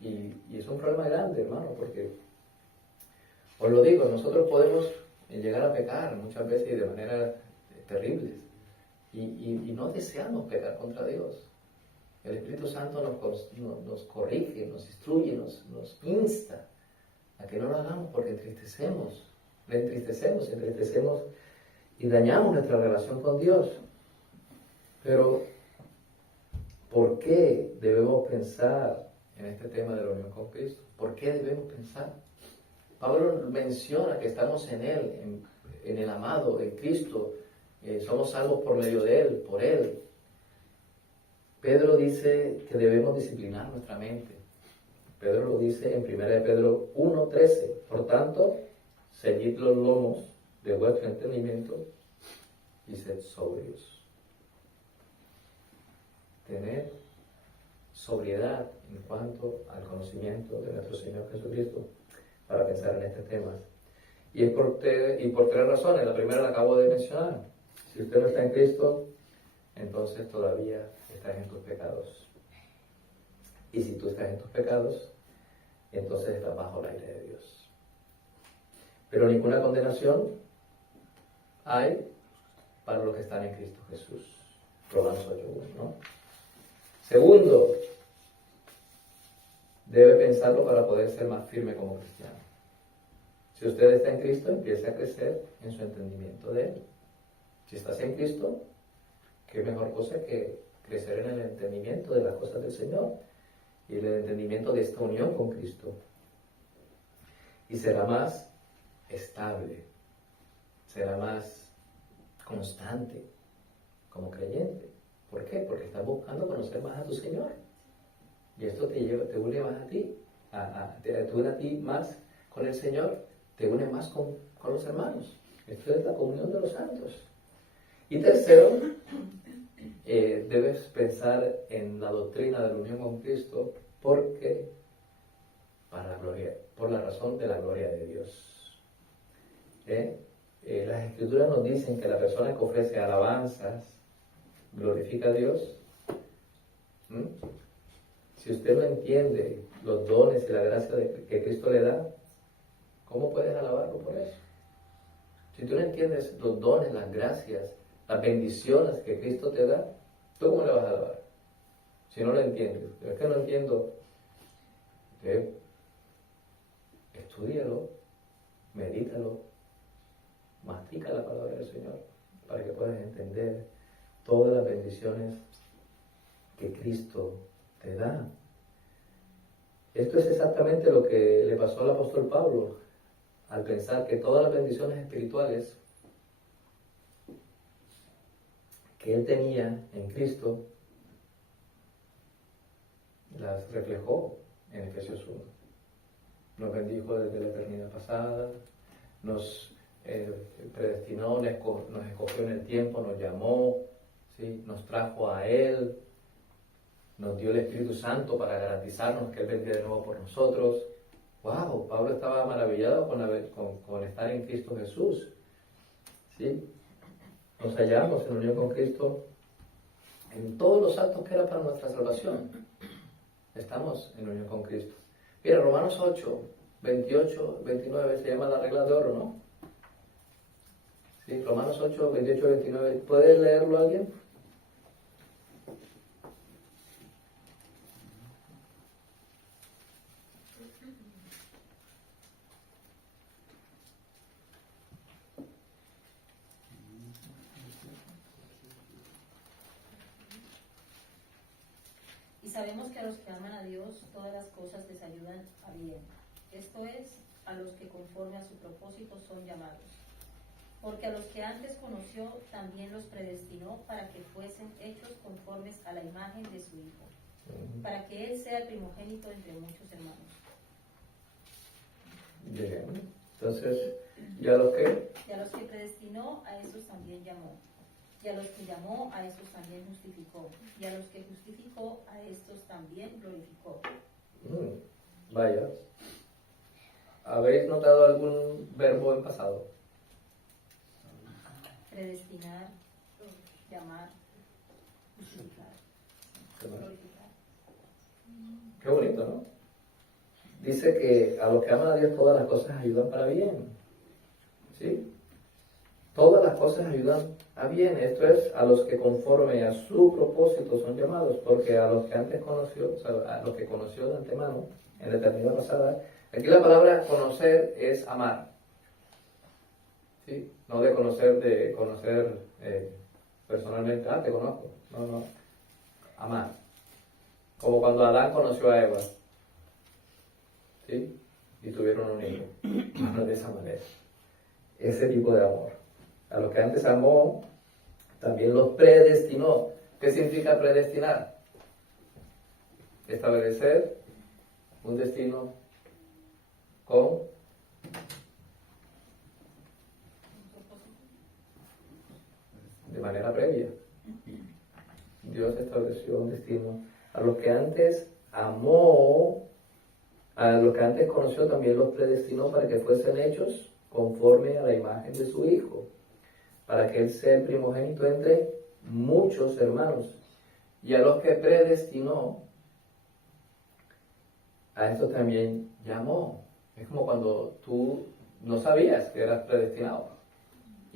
Y es un problema grande, hermano, porque, os lo digo, nosotros podemos llegar a pecar muchas veces y de manera terribles. Y no deseamos pecar contra Dios. El Espíritu Santo nos corrige, nos instruye, nos insta a que no lo hagamos porque le entristecemos y dañamos nuestra relación con Dios. Pero, ¿por qué debemos pensar en este tema de la unión con Cristo? ¿Por qué debemos pensar? Pablo menciona que estamos en Él, en el amado, en Cristo. Somos salvos por medio de Él, por Él. Pedro dice que debemos disciplinar nuestra mente. Pedro lo dice en 1 Pedro 1:13. Por tanto, ceñid los lomos de vuestro entendimiento y sed sobrios. Tener sobriedad en cuanto al conocimiento de nuestro Señor Jesucristo para pensar en estos temas. Y por tres razones. La primera la acabo de mencionar. Si usted no está en Cristo, entonces todavía estás en tus pecados. Y si tú estás en tus pecados, entonces estás bajo la ira de Dios. Pero ninguna condenación hay para los que están en Cristo Jesús. Romanos 8:1, ¿no? Segundo, debe pensarlo para poder ser más firme como cristiano. Si usted está en Cristo, empiece a crecer en su entendimiento de Él. Si estás en Cristo, qué mejor cosa que crecer en el entendimiento de las cosas del Señor y el entendimiento de esta unión con Cristo. Y será más estable, será más constante como creyente. ¿Por qué? Porque estás buscando conocer más a tu Señor. Y esto te une más a ti, te une a ti más con el Señor, te une más con los hermanos. Esto es la comunión de los santos. Y tercero, debes pensar en la doctrina de la unión con Cristo porque por la razón de la gloria de Dios. Las Escrituras nos dicen que la persona que ofrece alabanzas glorifica a Dios. Si usted no entiende los dones y la gracia que Cristo le da, ¿cómo puedes alabarlo por eso? Si tú no entiendes los dones, las gracias, las bendiciones que Cristo te da, ¿tú cómo le vas a alabar? Si no lo entiendes. Pero es que no entiendo. Estúdialo, medítalo, mastica la palabra del Señor para que puedas entender todas las bendiciones que Cristo te da. Esto es exactamente lo que le pasó al apóstol Pablo al pensar que todas las bendiciones espirituales que él tenía en Cristo las reflejó en Efesios 1. Nos bendijo desde la eternidad pasada, nos predestinó, nos escogió en el tiempo, nos llamó, ¿sí? Nos trajo a Él, nos dio el Espíritu Santo para garantizarnos que Él vendría de nuevo por nosotros. ¡Wow! Pablo estaba maravillado con estar en Cristo Jesús. ¿Sí? Nos hallamos en unión con Cristo en todos los actos que era para nuestra salvación. Estamos en unión con Cristo. Mira, Romanos 8, 28, 29 se llama la regla de oro, ¿no? Sí, Romanos 8, 28, 29. ¿Puede leerlo alguien? Y sabemos que a los que aman a Dios, todas las cosas les ayudan a bien. Esto es, a los que conforme a su propósito son llamados. Porque a los que antes conoció, también los predestinó para que fuesen hechos conformes a la imagen de su Hijo, para que Él sea el primogénito entre muchos hermanos. Bien. Entonces, ¿y a los qué? Y a los que predestinó, a esos también llamó. Y a los que llamó, a estos también justificó. Y a los que justificó, a estos también glorificó. Vaya. ¿Habéis notado algún verbo en pasado? Predestinar, llamar, justificar, ¿Qué más? glorificar. Qué bonito, ¿no? Dice que a los que aman a Dios todas las cosas ayudan para bien. ¿Sí? Todas las cosas ayudan a bien. Esto es, a los que conforme a su propósito son llamados, porque a los que antes conoció, o sea, a los que conoció de antemano, en la eternidad pasada, aquí la palabra conocer es amar. ¿Sí? No de conocer personalmente, te conozco. No. Amar. Como cuando Adán conoció a Eva. ¿Sí? Y tuvieron un hijo. No de esa manera. Ese tipo de amor. A los que antes amó, también los predestinó. ¿Qué significa predestinar? Establecer un destino con de manera previa. Dios estableció un destino. A los que antes amó, a los que antes conoció, también los predestinó para que fuesen hechos conforme a la imagen de su Hijo, para que Él sea el primogénito entre muchos hermanos. Y a los que predestinó, a estos también llamó. Es como cuando tú no sabías que eras predestinado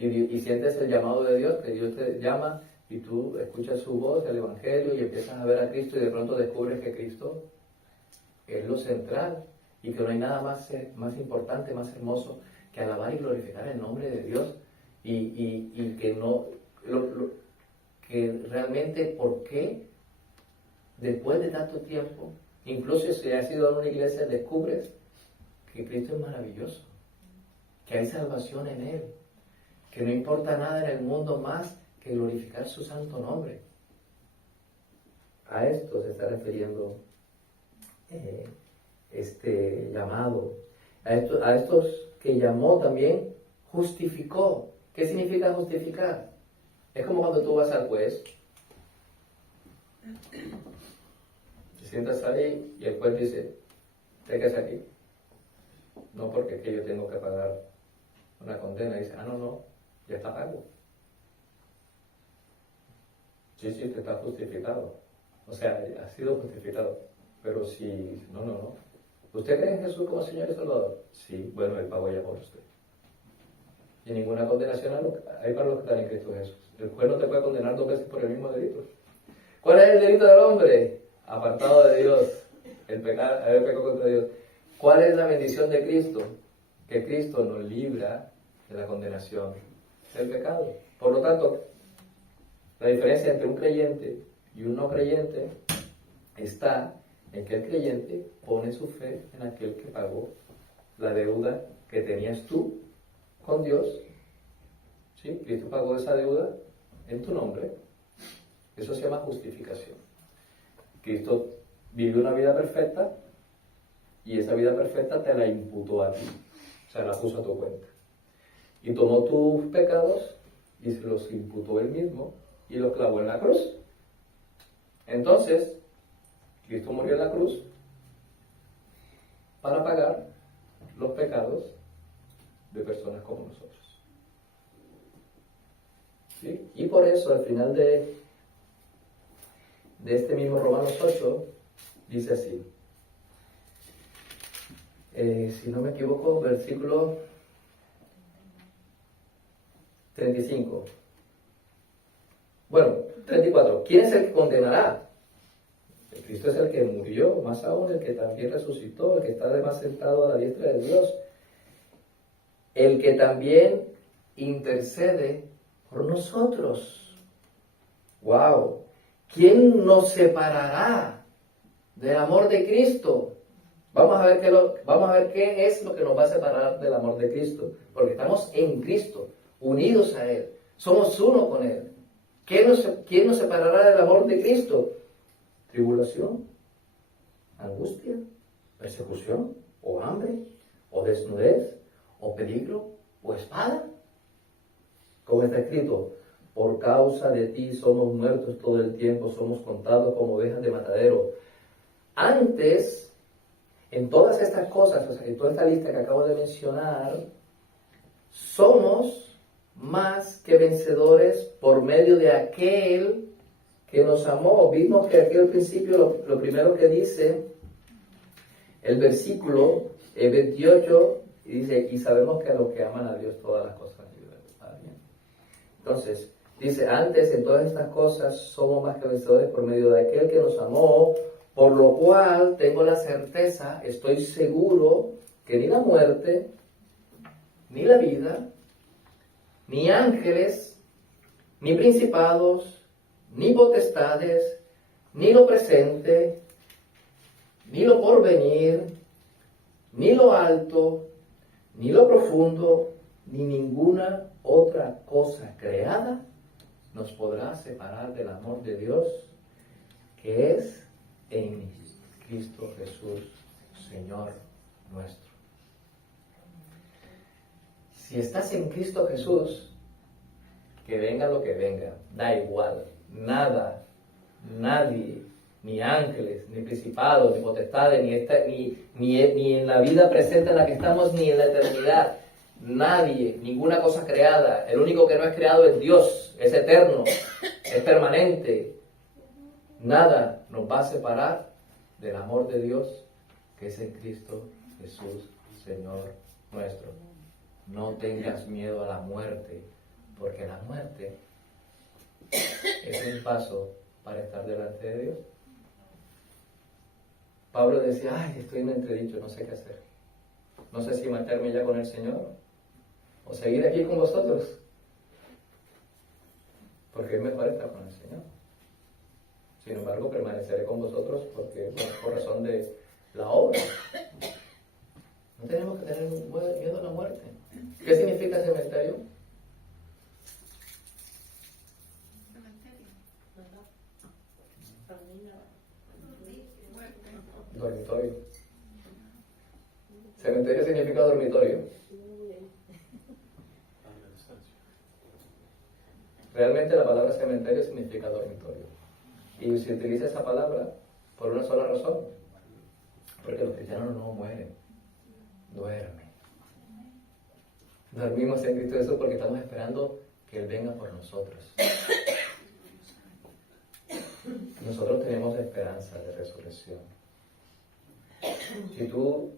y sientes el llamado de Dios, que Dios te llama y tú escuchas su voz, el Evangelio, y empiezas a ver a Cristo y de pronto descubres que Cristo es lo central y que no hay nada más importante, más hermoso que alabar y glorificar el nombre de Dios y que no que realmente, ¿por qué después de tanto tiempo, incluso si has ido a una iglesia, descubres que Cristo es maravilloso, que hay salvación en Él, que no importa nada en el mundo más que glorificar su santo nombre? A esto se está refiriendo este llamado. A estos que llamó también justificó. ¿Qué significa justificar? Es como cuando tú vas al juez, te sientas ahí y el juez dice, ¿te quedas aquí? No, porque es que yo tengo que pagar una condena. Y dice, no, ya está pago. Sí, te está justificado. O sea, ha sido justificado. Pero si, no. ¿Usted cree en Jesús como Señor y Salvador? Sí, bueno, Él pagó ya por usted. Y ninguna condenación hay para los que están en Cristo Jesús. El juez no te puede condenar 2 veces por el mismo delito. ¿Cuál es el delito del hombre? Apartado de Dios. El haber pecado contra Dios. ¿Cuál es la bendición de Cristo? Que Cristo nos libra de la condenación del pecado. Por lo tanto, la diferencia entre un creyente y un no creyente está en que el creyente pone su fe en aquel que pagó la deuda que tenías tú con Dios. ¿Sí? Cristo pagó esa deuda en tu nombre. Eso se llama justificación. Cristo vivió una vida perfecta y esa vida perfecta te la imputó a ti. O sea, la puso a tu cuenta. Y tomó tus pecados y se los imputó él mismo y los clavó en la cruz. Entonces, Cristo murió en la cruz para pagar los pecados de personas como nosotros. ¿Sí? Y por eso, al final de este mismo Romanos 8, dice así. Si no me equivoco, versículo 35. Bueno, 34. ¿Quién es el que condenará? Cristo es el que murió, más aún el que también resucitó, el que está además sentado a la diestra de Dios, el que también intercede por nosotros. ¡Wow! ¿Quién nos separará del amor de Cristo? Vamos a ver qué es lo que nos va a separar del amor de Cristo, porque estamos en Cristo. unidos a Él. Somos uno con Él. ¿Quién nos separará del amor de Cristo? ¿Tribulación? ¿Angustia? ¿Persecución? ¿O hambre? ¿O desnudez? ¿O peligro? ¿O espada? Como está escrito, por causa de ti somos muertos todo el tiempo, somos contados como ovejas de matadero. Antes, en todas estas cosas, o sea, en toda esta lista que acabo de mencionar, somos más que vencedores por medio de aquel que nos amó. Vimos que aquí al principio lo primero que dice, el versículo 28, dice, y sabemos que a los que aman a Dios todas las cosas ayudan para bien. Entonces, dice, antes en todas estas cosas somos más que vencedores por medio de aquel que nos amó, por lo cual tengo la certeza, estoy seguro que ni la muerte, ni la vida, ni ángeles, ni principados, ni potestades, ni lo presente, ni lo porvenir, ni lo alto, ni lo profundo, ni ninguna otra cosa creada nos podrá separar del amor de Dios que es en Cristo Jesús, Señor nuestro. Si estás en Cristo Jesús, que venga lo que venga, da igual, nada, nadie, ni ángeles, ni principados, ni potestades, ni en la vida presente en la que estamos, ni en la eternidad, nadie, ninguna cosa creada, el único que no es creado es Dios, es eterno, es permanente, nada nos va a separar del amor de Dios que es en Cristo Jesús, Señor nuestro. No tengas miedo a la muerte, porque la muerte es un paso para estar delante de Dios. Pablo decía, ay, estoy en entredicho, no sé qué hacer. No sé si matarme ya con el Señor o seguir aquí con vosotros, porque es mejor estar con el Señor. Sin embargo, permaneceré con vosotros porque, bueno, por razón de la obra. No tenemos que tener miedo a la muerte. ¿Qué significa cementerio? Dormitorio. Cementerio significa dormitorio. Realmente la palabra cementerio significa dormitorio. Y se utiliza esa palabra por una sola razón. Porque los cristianos no mueren, duermen. Dormimos en Cristo Jesús porque estamos esperando que Él venga por nosotros. Nosotros tenemos esperanza de resurrección. Si tú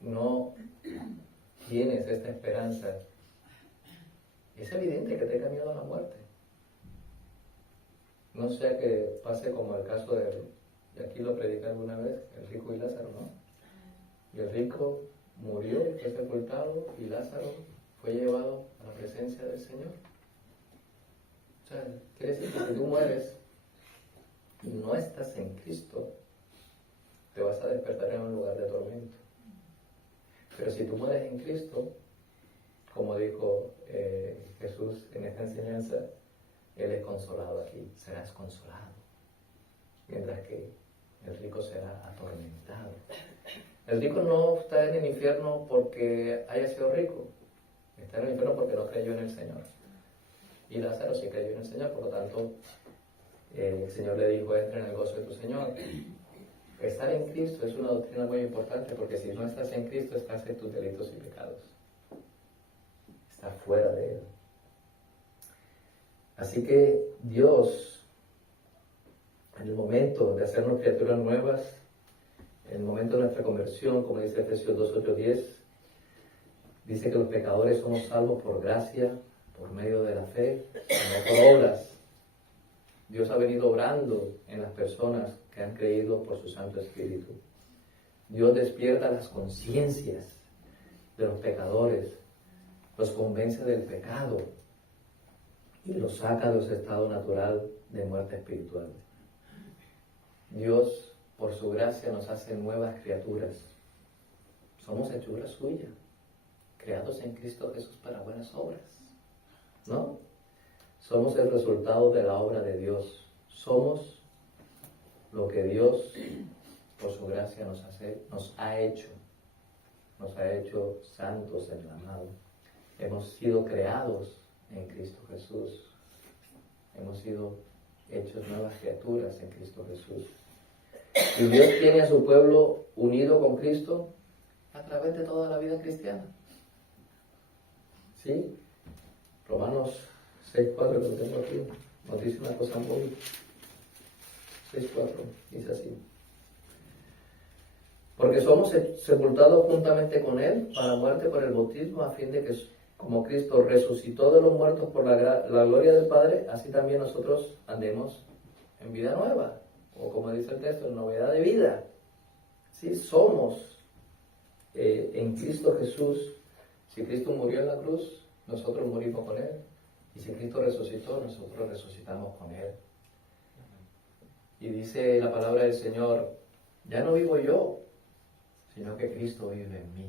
no tienes esta esperanza, es evidente que tengas miedo a la muerte. No sea que pase como el caso y aquí lo prediqué alguna vez, el rico y Lázaro, ¿no? Y el rico murió, fue sepultado, y Lázaro fue llevado a la presencia del Señor. O sea, quiere decir que si tú mueres y no estás en Cristo, te vas a despertar en un lugar de tormento. Pero si tú mueres en Cristo, como dijo Jesús en esta enseñanza, Él es consolado aquí, serás consolado. Mientras que el rico será atormentado. El rico no está en el infierno porque haya sido rico, está en el infierno porque no creyó en el Señor. Y Lázaro sí creyó en el Señor, por lo tanto, el Señor le dijo, entra en el gozo de tu Señor. Estar en Cristo es una doctrina muy importante, porque si no estás en Cristo, estás en tus delitos y pecados. Estás fuera de Él. Así que Dios, en el momento de hacernos criaturas nuevas, en el momento de nuestra conversión, como dice Efesios 2:8-10, dice que los pecadores somos salvos por gracia, por medio de la fe, no por obras. Dios ha venido obrando en las personas que han creído por su Santo Espíritu. Dios despierta las conciencias de los pecadores, los convence del pecado y los saca de su estado natural de muerte espiritual. Dios, por su gracia, nos hace nuevas criaturas. Somos hechura suya, creados en Cristo Jesús para buenas obras. ¿no? Somos el resultado de la obra de Dios. Somos lo que Dios, por su gracia, nos ha hecho. Nos ha hecho santos en el amado. Hemos sido creados en Cristo Jesús. Hemos sido hechos nuevas criaturas en Cristo Jesús. Y Dios tiene a su pueblo unido con Cristo a través de toda la vida cristiana. ¿Sí? Romanos 6:4, que lo tengo aquí, nos dice una cosa muy... 6:4, dice así. Porque somos sepultados juntamente con Él para muerte por el bautismo, a fin de que, como Cristo resucitó de los muertos por la gloria del Padre, así también nosotros andemos en vida nueva, o como dice el texto, en novedad de vida. Sí, somos en Cristo Jesús. Si Cristo murió en la cruz, nosotros morimos con Él. Y si Cristo resucitó, nosotros resucitamos con Él. Y dice la palabra del Señor, ya no vivo yo, sino que Cristo vive en mí.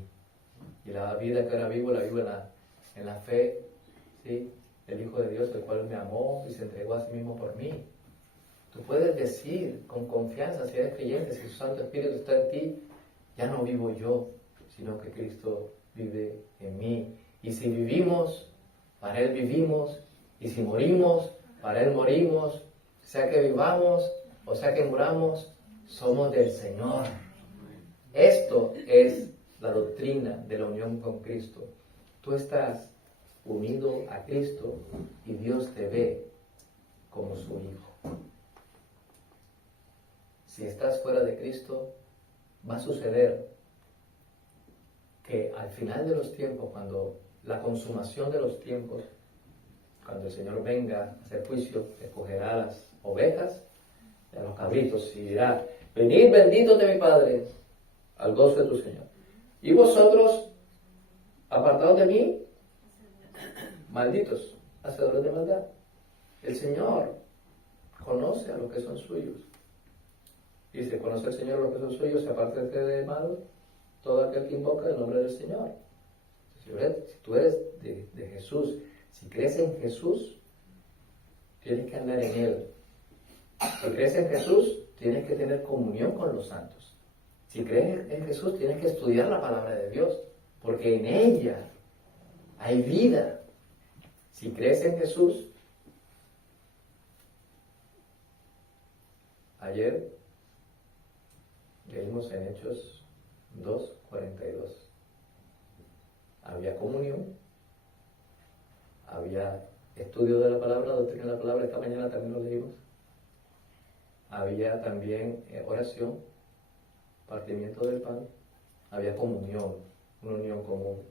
Y la vida que ahora vivo, la vivo en la fe, ¿sí? El Hijo de Dios, el cual me amó y se entregó a sí mismo por mí. Tú puedes decir con confianza, si eres creyente, si su Santo Espíritu está en ti, ya no vivo yo, sino que Cristo vive en mí. Y si vivimos, para Él vivimos. Y si morimos, para Él morimos. Sea que vivamos o sea que muramos, somos del Señor. Esto es la doctrina de la unión con Cristo. Tú estás unido a Cristo y Dios te ve como su Hijo. Si estás fuera de Cristo, va a suceder que al final de los tiempos, cuando la consumación de los tiempos, cuando el Señor venga a hacer juicio, escogerá a las ovejas y a los cabritos y dirá, venid benditos de mi Padre, al gozo de tu Señor. Y vosotros, apartados de mí, malditos, hacedores de maldad. El Señor conoce a los que son suyos. Dice, conoce el Señor a los que son suyos, se aparta de mal todo aquel que invoca el nombre del Señor. Si tú eres de Jesús, si crees en Jesús, tienes que andar en Él. Si crees en Jesús, tienes que tener comunión con los santos. Si crees en Jesús, tienes que estudiar la palabra de Dios, porque en ella hay vida. Si crees en Jesús, ayer leímos en Hechos 2:42. Había comunión, había estudio de la palabra, doctrina de la palabra, esta mañana también lo leímos. Había también oración, partimiento del pan, había comunión, una unión común.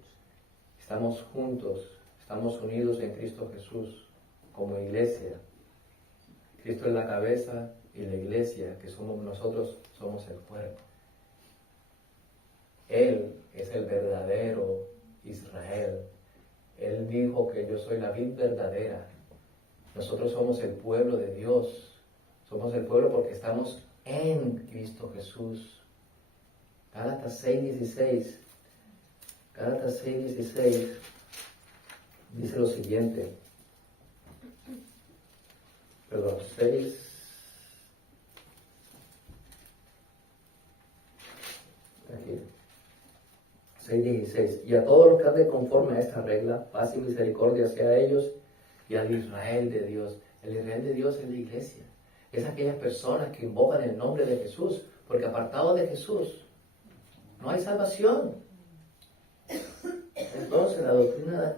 Estamos juntos, estamos unidos en Cristo Jesús como iglesia. Cristo es la cabeza y la iglesia, que somos nosotros, somos el cuerpo. Él es el verdadero Israel. Él dijo que yo soy la vid verdadera. Nosotros somos el pueblo de Dios. Somos el pueblo porque estamos en Cristo Jesús. Gálatas 6:16. Gálatas 6:16 dice lo siguiente. Perdón, 6. Aquí. 6:16. Y a todos los que anden conforme a esta regla, paz y misericordia sea a ellos y al Israel de Dios. El Israel de Dios es la iglesia. Es aquellas personas que invocan el nombre de Jesús, porque apartado de Jesús no hay salvación. Entonces la doctrina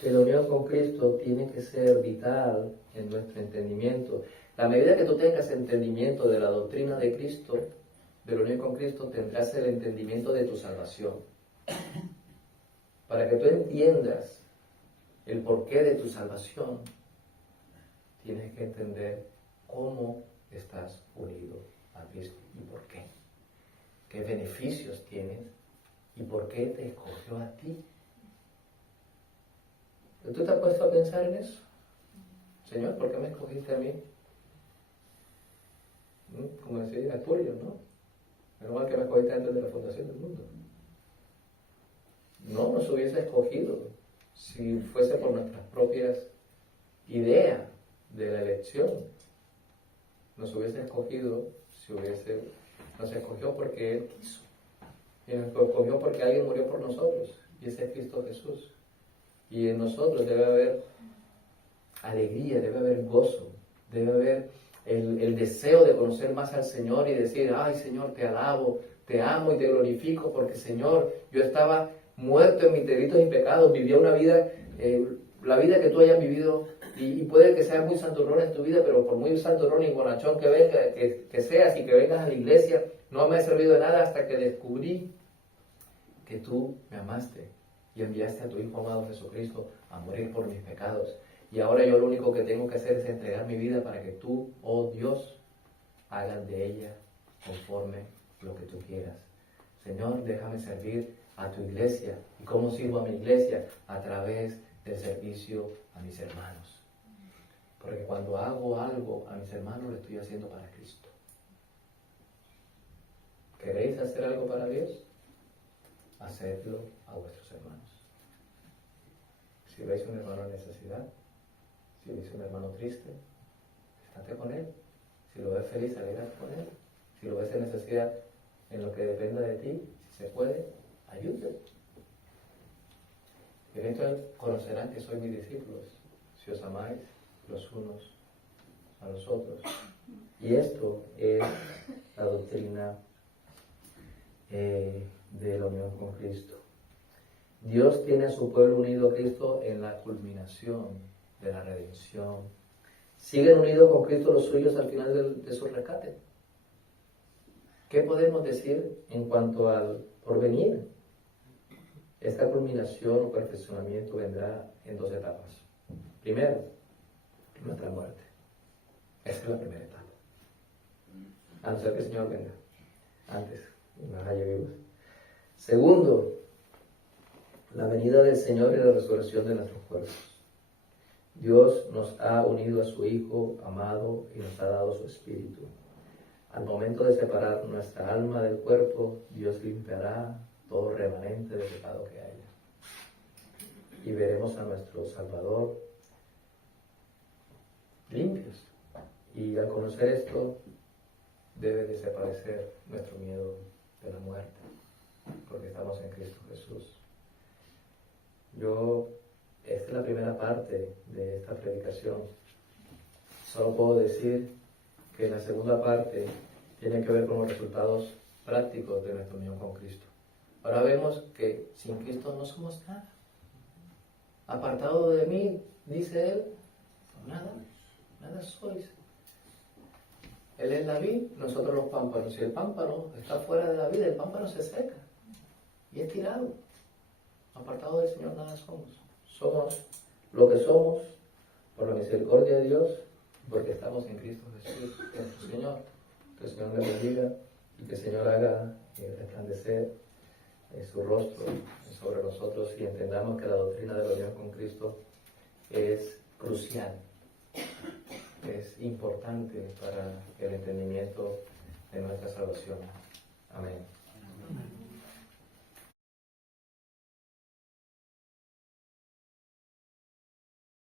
de la unión con Cristo tiene que ser vital en nuestro entendimiento. La medida que tú tengas entendimiento de la doctrina de Cristo, de la unión con Cristo, tendrás el entendimiento de tu salvación. Para que tú entiendas el porqué de tu salvación, tienes que entender cómo estás unido a Cristo y por qué. ¿Qué beneficios tienes y por qué te escogió a ti? ¿Tú te has puesto a pensar en eso? Señor, ¿por qué me escogiste a mí? Como decía Spurgeon, ¿no? Menos mal que me escogiste antes de la fundación del mundo. No nos hubiese escogido si fuese por nuestras propias ideas de la elección, nos hubiese escogido, nos escogió porque Él quiso. Y nos escogió porque alguien murió por nosotros. Y ese es Cristo Jesús. Y en nosotros debe haber alegría, debe haber gozo, debe haber el deseo de conocer más al Señor y decir, ay Señor, te alabo, te amo y te glorifico porque Señor, yo estaba muerto en mis delitos y pecados, vivía una vida, la vida que tú hayas vivido, y puede que seas muy santurrón en tu vida, pero por muy santurrón y bonachón que venga, que seas y que vengas a la iglesia, no me ha servido de nada hasta que descubrí que tú me amaste y enviaste a tu Hijo amado Jesucristo a morir por mis pecados. Y ahora yo lo único que tengo que hacer es entregar mi vida para que tú, oh Dios, hagas de ella conforme lo que tú quieras. Señor, déjame servir a tu iglesia. ¿Y cómo sirvo a mi iglesia? A través del servicio a mis hermanos. Porque cuando hago algo a mis hermanos, lo estoy haciendo para Cristo. ¿Queréis hacer algo para Dios? Hacedlo a vuestros hermanos. Si veis un hermano en necesidad, si veis un hermano triste, estate con él. Si lo ves feliz, alegrate con él. Si lo ves en necesidad, en lo que dependa de ti, si se puede, ayúdale. Y en esto conocerán que sois mis discípulos, si os amáis los unos a los otros. Y esto es la doctrina de la unión con Cristo. Dios tiene a su pueblo unido a Cristo en la culminación de la redención. Siguen unidos con Cristo los suyos al final de su rescate. ¿Qué podemos decir en cuanto al porvenir? Esta culminación o perfeccionamiento vendrá en dos etapas. Primero, nuestra muerte. Esa es la primera etapa. A no ser que el Señor venga antes y nos haya vivos. Segundo, la venida del Señor y la resurrección de nuestros cuerpos. Dios nos ha unido a su Hijo amado y nos ha dado su Espíritu. Al momento de separar nuestra alma del cuerpo, Dios limpiará todo remanente de pecado que haya. Y veremos a nuestro Salvador limpios. Y al conocer esto, debe desaparecer nuestro miedo de la muerte, porque estamos en Cristo Jesús. Esta es la primera parte de esta predicación. Solo puedo decir que la segunda parte tiene que ver con los resultados prácticos de nuestra unión con Cristo. Ahora vemos que sin Cristo no somos nada. Apartado de mí, dice Él, nada sois. Él es la vid, nosotros los pámpanos. Si el pámpano está fuera de la vid, el pámpano se seca y es tirado. Apartado del Señor nada somos. Somos lo que somos por la misericordia de Dios, porque estamos en Cristo Jesús, nuestro Señor. Que el Señor me bendiga y que el Señor haga resplandecer su rostro sobre nosotros y entendamos que la doctrina de la unión con Cristo es crucial, es importante para el entendimiento de nuestra salvación. Amén.